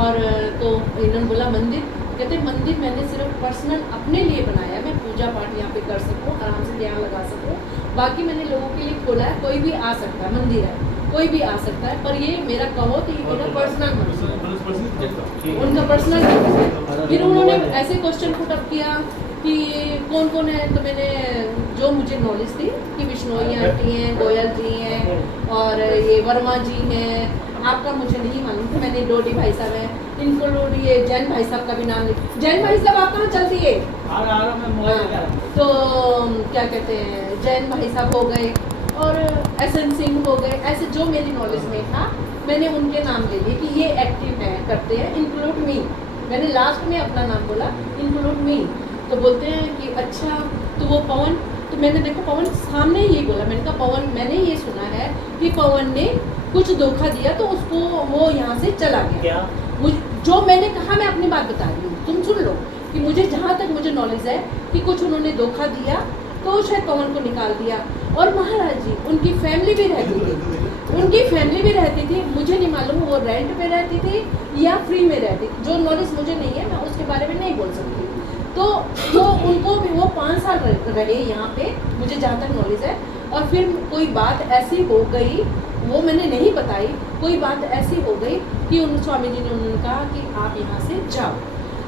और तो इन्होंने बोला मंदिर, कहते मंदिर मैंने सिर्फ पर्सनल अपने लिए बनाया, मैं पूजा पाठ यहाँ पे कर सकूँ, आराम से ध्यान लगा सकूँ, बाकी मैंने लोगों के लिए खोला है, कोई भी आ सकता है, मंदिर है कोई भी आ सकता है, पर ये मेरा कहो तो ये मेरा पर्सनल मंदिर है, उनका पर्सनल है। फिर उन्होंने ऐसे क्वेश्चन पुट अप किया कि कौन कौन है, तो मैंने जो मुझे नॉलेज थी कि विष्णोई आंटी हैं, गोयल जी हैं और ये वर्मा जी हैं, आपका मुझे नहीं मालूम था। मैंने डोडी भाई साहब हैं, इनको ये जैन भाई साहब का भी नाम लिया। जैन भाई साहब आप कहाँ चलती है? तो क्या कहते हैं, जैन भाई साहब हो गए और एसएन सिंह हो गए, ऐसे जो मेरी नॉलेज में था मैंने उनके नाम ले लिए कि ये एक्टिव हैं, करते हैं, इंक्लूड मी। मैंने लास्ट में अपना नाम बोला, इंक्लूड मी। तो बोलते हैं कि अच्छा, तो वो पवन, तो मैंने देखो पवन सामने ही बोला, मैंने कहा पवन मैंने ये सुना है कि पवन ने कुछ धोखा दिया तो उसको वो यहाँ से चला गया। क्या जो मैंने कहा मैं अपनी बात बता रही हूँ, तुम सुन लो कि मुझे जहाँ तक मुझे नॉलेज है कि कुछ उन्होंने धोखा दिया तो शायद पवन को निकाल दिया। और महाराज जी उनकी फैमिली भी रहती थी, उनकी फैमिली भी रहती थी, मुझे नहीं मालूम वो रेंट पे रहती थी या फ्री में रहती थी, जो नॉलेज मुझे नहीं है, मैं उसके बारे में नहीं बोल सकती। तो उनको भी वो 5 साल रहे यहाँ पे, मुझे जहाँ तक नॉलेज है। और फिर कोई बात ऐसी हो गई, वो मैंने नहीं बताई, कोई बात ऐसी हो गई कि उन स्वामी जी ने उन्होंने कहा कि आप यहाँ से जाओ,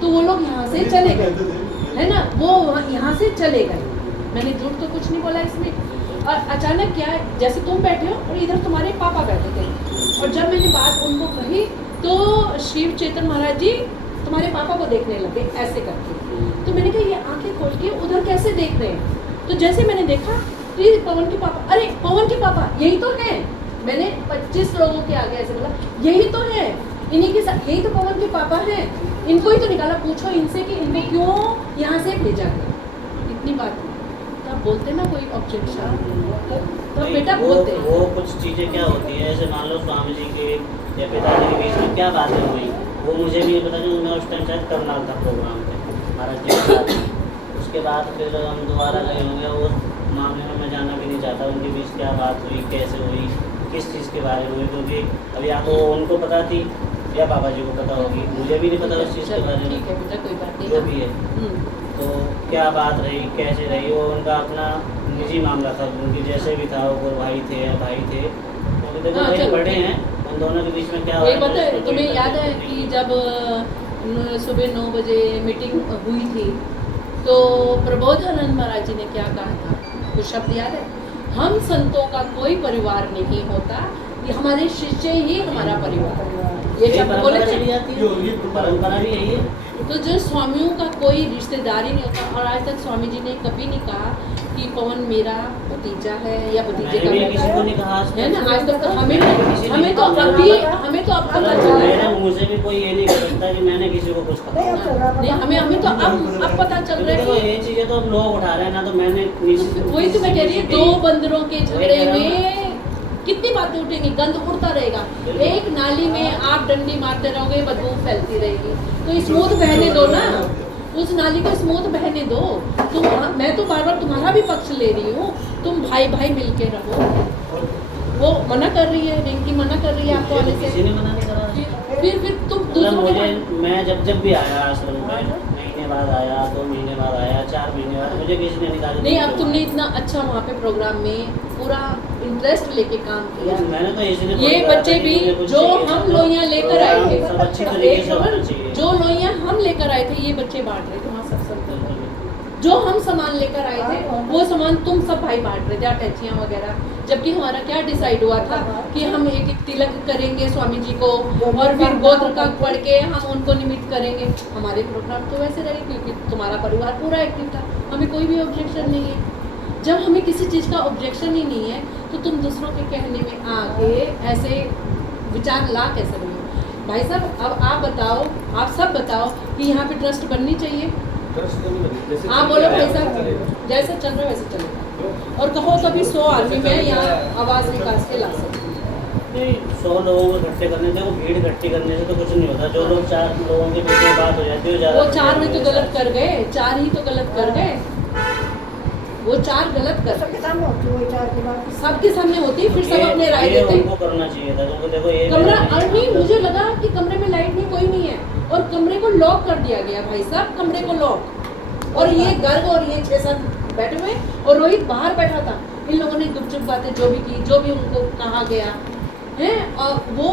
तो वो लोग यहाँ से चले गए, है ना, वो यहाँ से चले गए। मैंने झूठ तो कुछ नहीं बोला इसमें। और अचानक क्या है, जैसे तुम बैठे हो और इधर तुम्हारे पापा बैठे थे, और जब मैंने बात उनको कही तो शिव चेतन महाराज जी तुम्हारे पापा को देखने लगे ऐसे करके। तो मैंने कहा ये आंखें खोल के उधर कैसे देख रहे हैं? तो जैसे मैंने देखा तो ये पवन के पापा, अरे पवन के पापा यही तो है। मैंने 25 लोगों के आगे ऐसे बोला यही तो है, इन्हीं के साथ, यही तो पवन के पापा हैं, इनको ही तो निकाला, पूछो इनसे कि इनको क्यों यहाँ से भेजा गया। इतनी बात तब बोलते ना कोई ऑब्जेक्शन, तो बेटा बोलते वो कुछ चीज़ें क्या होती है, जैसे मान लो स्वामी जी के या पिताजी के बीच में क्या बातें हुई, वो मुझे भी नहीं पता, क्योंकि मैं उस टाइम शायद करनाल था प्रोग्राम पे महाराज जी के साथ। उसके बाद फिर हम दोबारा गए होंगे, उस मामले में मैं जाना भी नहीं चाहता उनके बीच क्या बात हुई, कैसे हुई, किस चीज़ के बारे में हुई, क्योंकि अब या तो उनको पता थी या बाबा जी को पता होगी, मुझे भी नहीं पता उस चीज़ के बारे में। ठीक है बेटा, कोई बात नहीं, जो भी है, तो क्या बात रही, कैसे रही, वो उनका अपना निजी मामला था, उनकी जैसे भी था, वो भाई थे या भाई थे, क्योंकि देखो भाई बड़े हैं, उन दोनों के बीच में क्या एक बात है, तुम्हें याद है कि जब सुबह 9 बजे मीटिंग हुई थी तो प्रबोधानंद महाराज जी ने क्या कहा था, कुछ शब्द याद है? हम संतों का कोई परिवार नहीं होता, ये हमारे शिष्य ही हमारा परिवार, ये शब्द बोले थे। चली जाती है, परंपरा भी यही है। तो जो स्वामियों का कोई रिश्तेदारी नहीं होता, और आज तक स्वामी जी ने कभी नहीं कहा कि पवन मेरा भतीजा है या भतीजे का मैंने बेटा किसी को नहीं कहा आज है ना। आज तक हमें किसी तो ने अभी हमें तो अब पता चला मेरे है, मुँह से भी कोई ये नहीं कर सकता कि मैंने किसी को कुछ कहा। नहीं हमें तो अब पता चल रहा देखो है ये चीज़ें तो अब लोग उठा रहे हैं ना, तो मैंने कि वही तो मैं कह रही हूँ, 2 बंदरों के झगड़े में कितनी बातें उठेंगी, गंद उड़ता रहेगा। एक नाली में आप डंडी मारते रहोगे, बदबू फैलती रहेगी, तो स्मूथ बहने दो ना, उस नाली को स्मूथ बहने दो। तुम, मैं तो बार बार तुम्हारा भी पक्ष ले रही हूँ, तुम भाई भाई मिलके रहो। वो मना कर रही है, रिंकी मना कर रही है आपको आने से, किसी ने मना नहीं करा। फिर तुम मतलब दूसरों मुझे, के मैं जब भी आया आश्रम में, महीने बाद आया, 2 महीने बाद आया, 4 महीने बाद, मुझे किसी ने निकाला नहीं। अब तुमने इतना अच्छा वहाँ पे प्रोग्राम में पूरा इंटरेस्ट लेके काम किया, मैंने तो इसलिए ये बच्चे भी जो हम लोइयाँ लेकर आए थे, सब अच्छी तरीके से होना चाहिए। जो लोइयाँ हम लेकर आए थे ये बच्चे बांट रहे थे वहाँ सत्संग में। जो हम सामान लेकर आए थे वो सामान तुम सब भाई बांट रहे थे, अटैचियाँ वगैरह। जबकि हमारा क्या डिसाइड हुआ था कि हम एक एक तिलक करेंगे स्वामी जी को, और फिर गोत्र का पढ़ के हम उनको निमित्त करेंगे। हमारे प्रोग्राम तो वैसे रहे क्योंकि तुम्हारा परिवार पूरा एक्टिव था, हमें कोई भी ऑब्जेक्शन नहीं है। जब हमें किसी चीज़ का ऑब्जेक्शन ही नहीं है तो तुम दूसरों के कहने में आके ऐसे विचार ला कैसे रहे हो? भाई साहब अब आप बताओ, आप सब बताओ कि यहाँ पे ट्रस्ट बननी चाहिए। हाँ बोलो भाई साहब, जैसे चल रहा है वैसे चलेगा। और कहो तो अभी 100 आदमी में यहाँ आवाज़ निकाल के ला सकते हैं। 100 लोगों को इकट्ठे करने से, वो भीड़ इकट्ठी करने से तो कुछ नहीं होता। जो लोग 4 लोगों के बीच में बात हो जाती है, वो 4 ही तो गलत कर गए, 4 ही तो गलत कर गए, वो 4 गलत कर, सबके सामने होती है, 4 के बाद सबके सामने होती, फिर सब अपने राय ये देते। उनको करना चाहिए था, क्योंकि देखो ये कमरा नहीं, मुझे लगा कि कमरे में लाइट नहीं, कोई नहीं है, और कमरे को लॉक कर दिया गया भाई साहब, कमरे को लॉक। और ये गर्ग और ये 6-7 बैठे हुए, और रोहित बाहर बैठा था। इन लोगों ने गुपचुप बातें जो भी की, जो भी उनको कहा गया है, और वो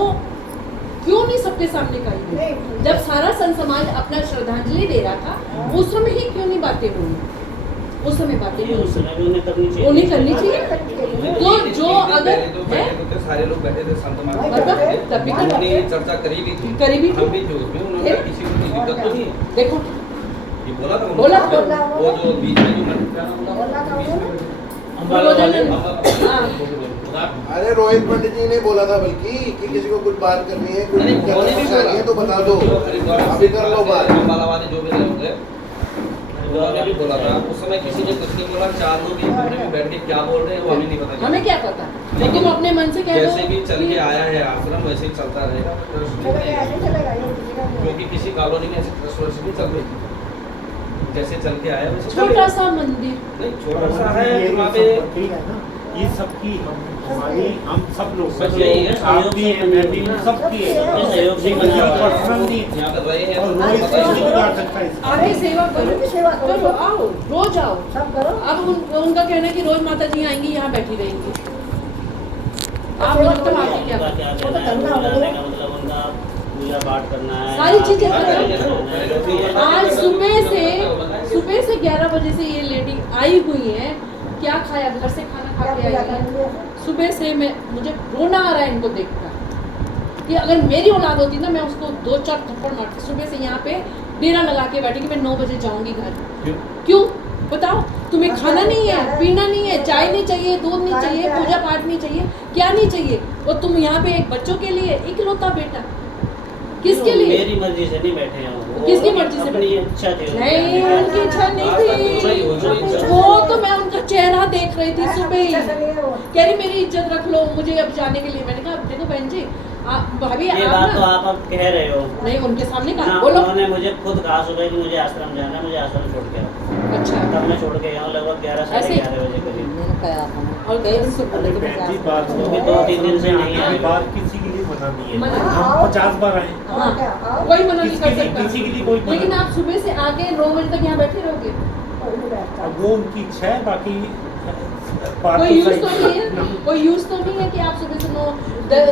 क्यों नहीं सबके सामने कही? जब सारा संत समाज अपना श्रद्धांजलि दे रहा था, उस समय ही क्यों नहीं बातें हुई? उस समय बातें ये उस हुई, समय भी उन्हें करनी चाहिए। उन्हें करनी चाहिए। तो जो अगर है सारे लोग बैठे थे, संत महात्मा मतलब बैठे थे, तब भी कर उन्होंने सकते हैं। चर्चा करी भी थी, करी भी थी। हम भी थे उसमें, उन्होंने फिर? किसी को कोई दिक्कत तो नहीं है। देखो ये बोला था बोला उन्होंने। था। वो जो बीच में जो लड़का अरे रोहित पंडित जी ने बोला था बल्कि कि किसी को कुछ बात करनी है, कुछ नहीं, उन्होंने भी करनी है तो बता दो, अभी कर लो बात। बालावादी जो भी रहे होंगे, उन्होंने भी बोला था। उस समय किसी ने कुछ नहीं बोला, 4 लोग एक कमरे में बैठ के क्या बोल रहे हैं वो हमें नहीं पता। हमें क्या पता, तो तुम अपने मन से कह दो जैसे भी चल के आया है आश्रम वैसे ही चलता रहेगा, क्योंकि किसी कॉलोनी में ऐसे ट्रस्ट नहीं चल रही। जैसे चल के आया वैसे छोटा सा मंदिर, नहीं, छोटा सा है वहाँ पे। ये सबकी हमारी हम सब लोग बस यही है, आप भी हैं, मैं भी हूँ, सबकी है सहयोग से बना हुआ है। पर्सनल नहीं है। यहाँ पर रहे हैं और तो रोहित पता ही नहीं नहीं बिगाड़ सकता इसको। आके सेवा करो, की सेवा करो। करो, आओ, रोज आओ। सब करो। अब उनका कहना है कि रोज माता जी आएंगी, यहाँ बैठी रहेंगी। आप सेवा मतलब करो। आके क्या उनका क्या वो तो कहना है, करना रोज होगा। आने का मतलब उनका पूजा पाठ करना है, सारी चीजें आरती करो। करना है, जो भी है। आज सुबह से 11 बजे से ये लेडी आई हुई है, क्या खाया, घर से खाना खा क्या के पूजा आई है। करेंगे? सुबह से मुझे रोना आ रहा है इनको देखकर कि अगर मेरी औलाद होती ना, मैं उसको 2-4 थप्पड़ मारती। सुबह से यहाँ पे डेरा लगा के बैठी कि मैं 9 बजे जाऊंगी घर। क्यों बताओ? तुम्हें खाना नहीं है, पीना नहीं है, चाय नहीं चाहिए, दूध नहीं चाहिए, पूजा पाठ नहीं चाहिए, क्या नहीं चाहिए? और तुम यहाँ पे एक बच्चों के लिए इकलौता बेटा, किसके लिए? मेरी मर्जी से नहीं बैठे हैं वो। किसकी मर्जी से अपनी इच्छा थी नहीं, उनकी इच्छा नहीं थी। वो तो मैं उनका चेहरा देख रही थी सुबह ही। अच्छा से नहीं है वो। कह रही मेरी इज्जत रख लो, मुझे अब जाने के लिए। मैंने कहा देखो बहन जी, भाभी ये आप बात तो ना, आप अब कह रहे हो नहीं उनके सामने ना, कहा, बोलो। उन्होंने मुझे खुद कहा सुबह कि मुझे आश्रम जाना है, मुझे आश्रम छोड़ के आओ। अच्छा, तब मैं छोड़ के यहाँ लगभग 11 ऐसे? साढ़े 11 बजे करीब। मैंने कहा था और कई दिन से बोले अरे कि बहन जी, मैं बात वो भी 2-3 दिन से नहीं आपकी आई। बात किसी के लिए मना नहीं है। मना- हम 50 बार आए, हाँ, क्या? आओ। कोई मना नहीं किसके कर लिए- किसी के लिए कोई सकता। मना लेकिन नहीं। आप सुबह से आके 9 बजे तक यहाँ बैठे रहोगे, कोई नहीं बैठता। अब वो उनकी इच्छा है, बाकी बात कोई यूज सही तो नहीं है, कोई यूज तो नहीं है कि आप सुबह से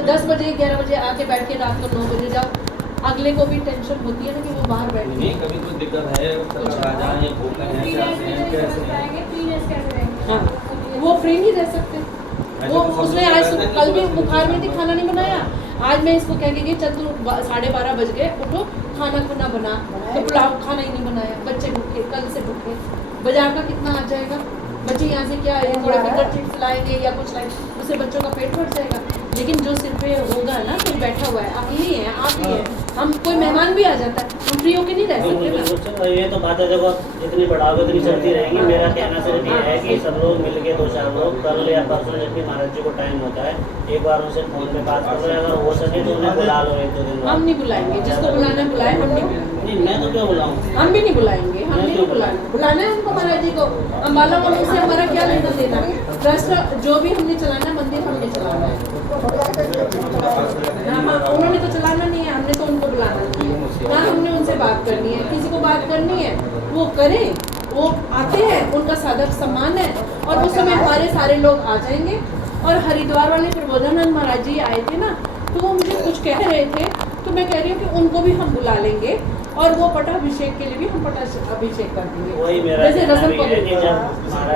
10 बजे 11 बजे आके बैठ के रात को 9 बजे जाओ। अगले को भी टेंशन होती है ना कि वो बाहर बैठे नहीं, कभी कोई दिक्कत है, सरकार आ जाए, भूखे हैं, प्यासे हैं, कैसे हैं? हाँ, वो फ्री नहीं रह सकते। वो उसने आज कल भी बुखार में थी, खाना नहीं बनाया। आज मैं इसको कह के गई चल तू 12:30 बज गए, उठो खाना खुना बना, तो पुलाव खाना ही नहीं बनाया। बच्चे भूखे, कल से भूखे। बाजार का कितना आ जाएगा? बच्चे यहाँ से क्या है, थोड़े फिंगर चिप्स लाएंगे या कुछ लाएंगे, उससे बच्चों का पेट भर जाएगा। लेकिन जो सिर पे होगा ना, कोई बैठा हुआ है, आप ही है, आप ही है, हम कोई मेहमान भी आ जाता है, हम फ्री होके नहीं रह सकते बिल्कुल ना। बिल्कुल सर, ये तो बात है, देखो जितनी बढ़ाओगे उतनी चलती रहेंगी। मेरा कहना सिर्फ ये है कि सब लोग मिल के 2-4 लोग कल या परसों जब भी महाराज जी को टाइम होता है, एक बार उनसे फोन पे बात कर लो, अगर हो सके तो उन्हें बुला लो 1-2 दिन बाद। हम नहीं बुलाएंगे, जिसको बुलाना है बुलाए, हम नहीं बुलाएंगे। नहीं, मैं तो क्यों बुलाऊँ? हम भी नहीं बुलाएंगे, हम नहीं बुलाना। बुलाना है उनको महाराज जी को, अम्बाला वालों से हमारा क्या लेना देना। ट्रस्ट जो भी हमने चलाना है, मंदिर हमने चलाना है। हाँ, उन्होंने तो चलाना नहीं है, हमने तो उनको बुलाना नहीं है। ना हमने उनसे बात करनी है, किसी को बात करनी है वो करें, वो आते हैं, उनका सादर सम्मान है। और उस समय हमारे सारे लोग आ जाएंगे। और हरिद्वार वाले प्रबोधानंद महाराज जी आए थे ना, तो वो मुझे कुछ कह रहे थे, तो मैं कह रही हूँ कि उनको भी हम बुला लेंगे। और वो पटाभिषेक के लिए भी हम पटाभिषेक कर देंगे। वही मेरा जैसे कहना रसम भी है कि पवित्र। जब महाराज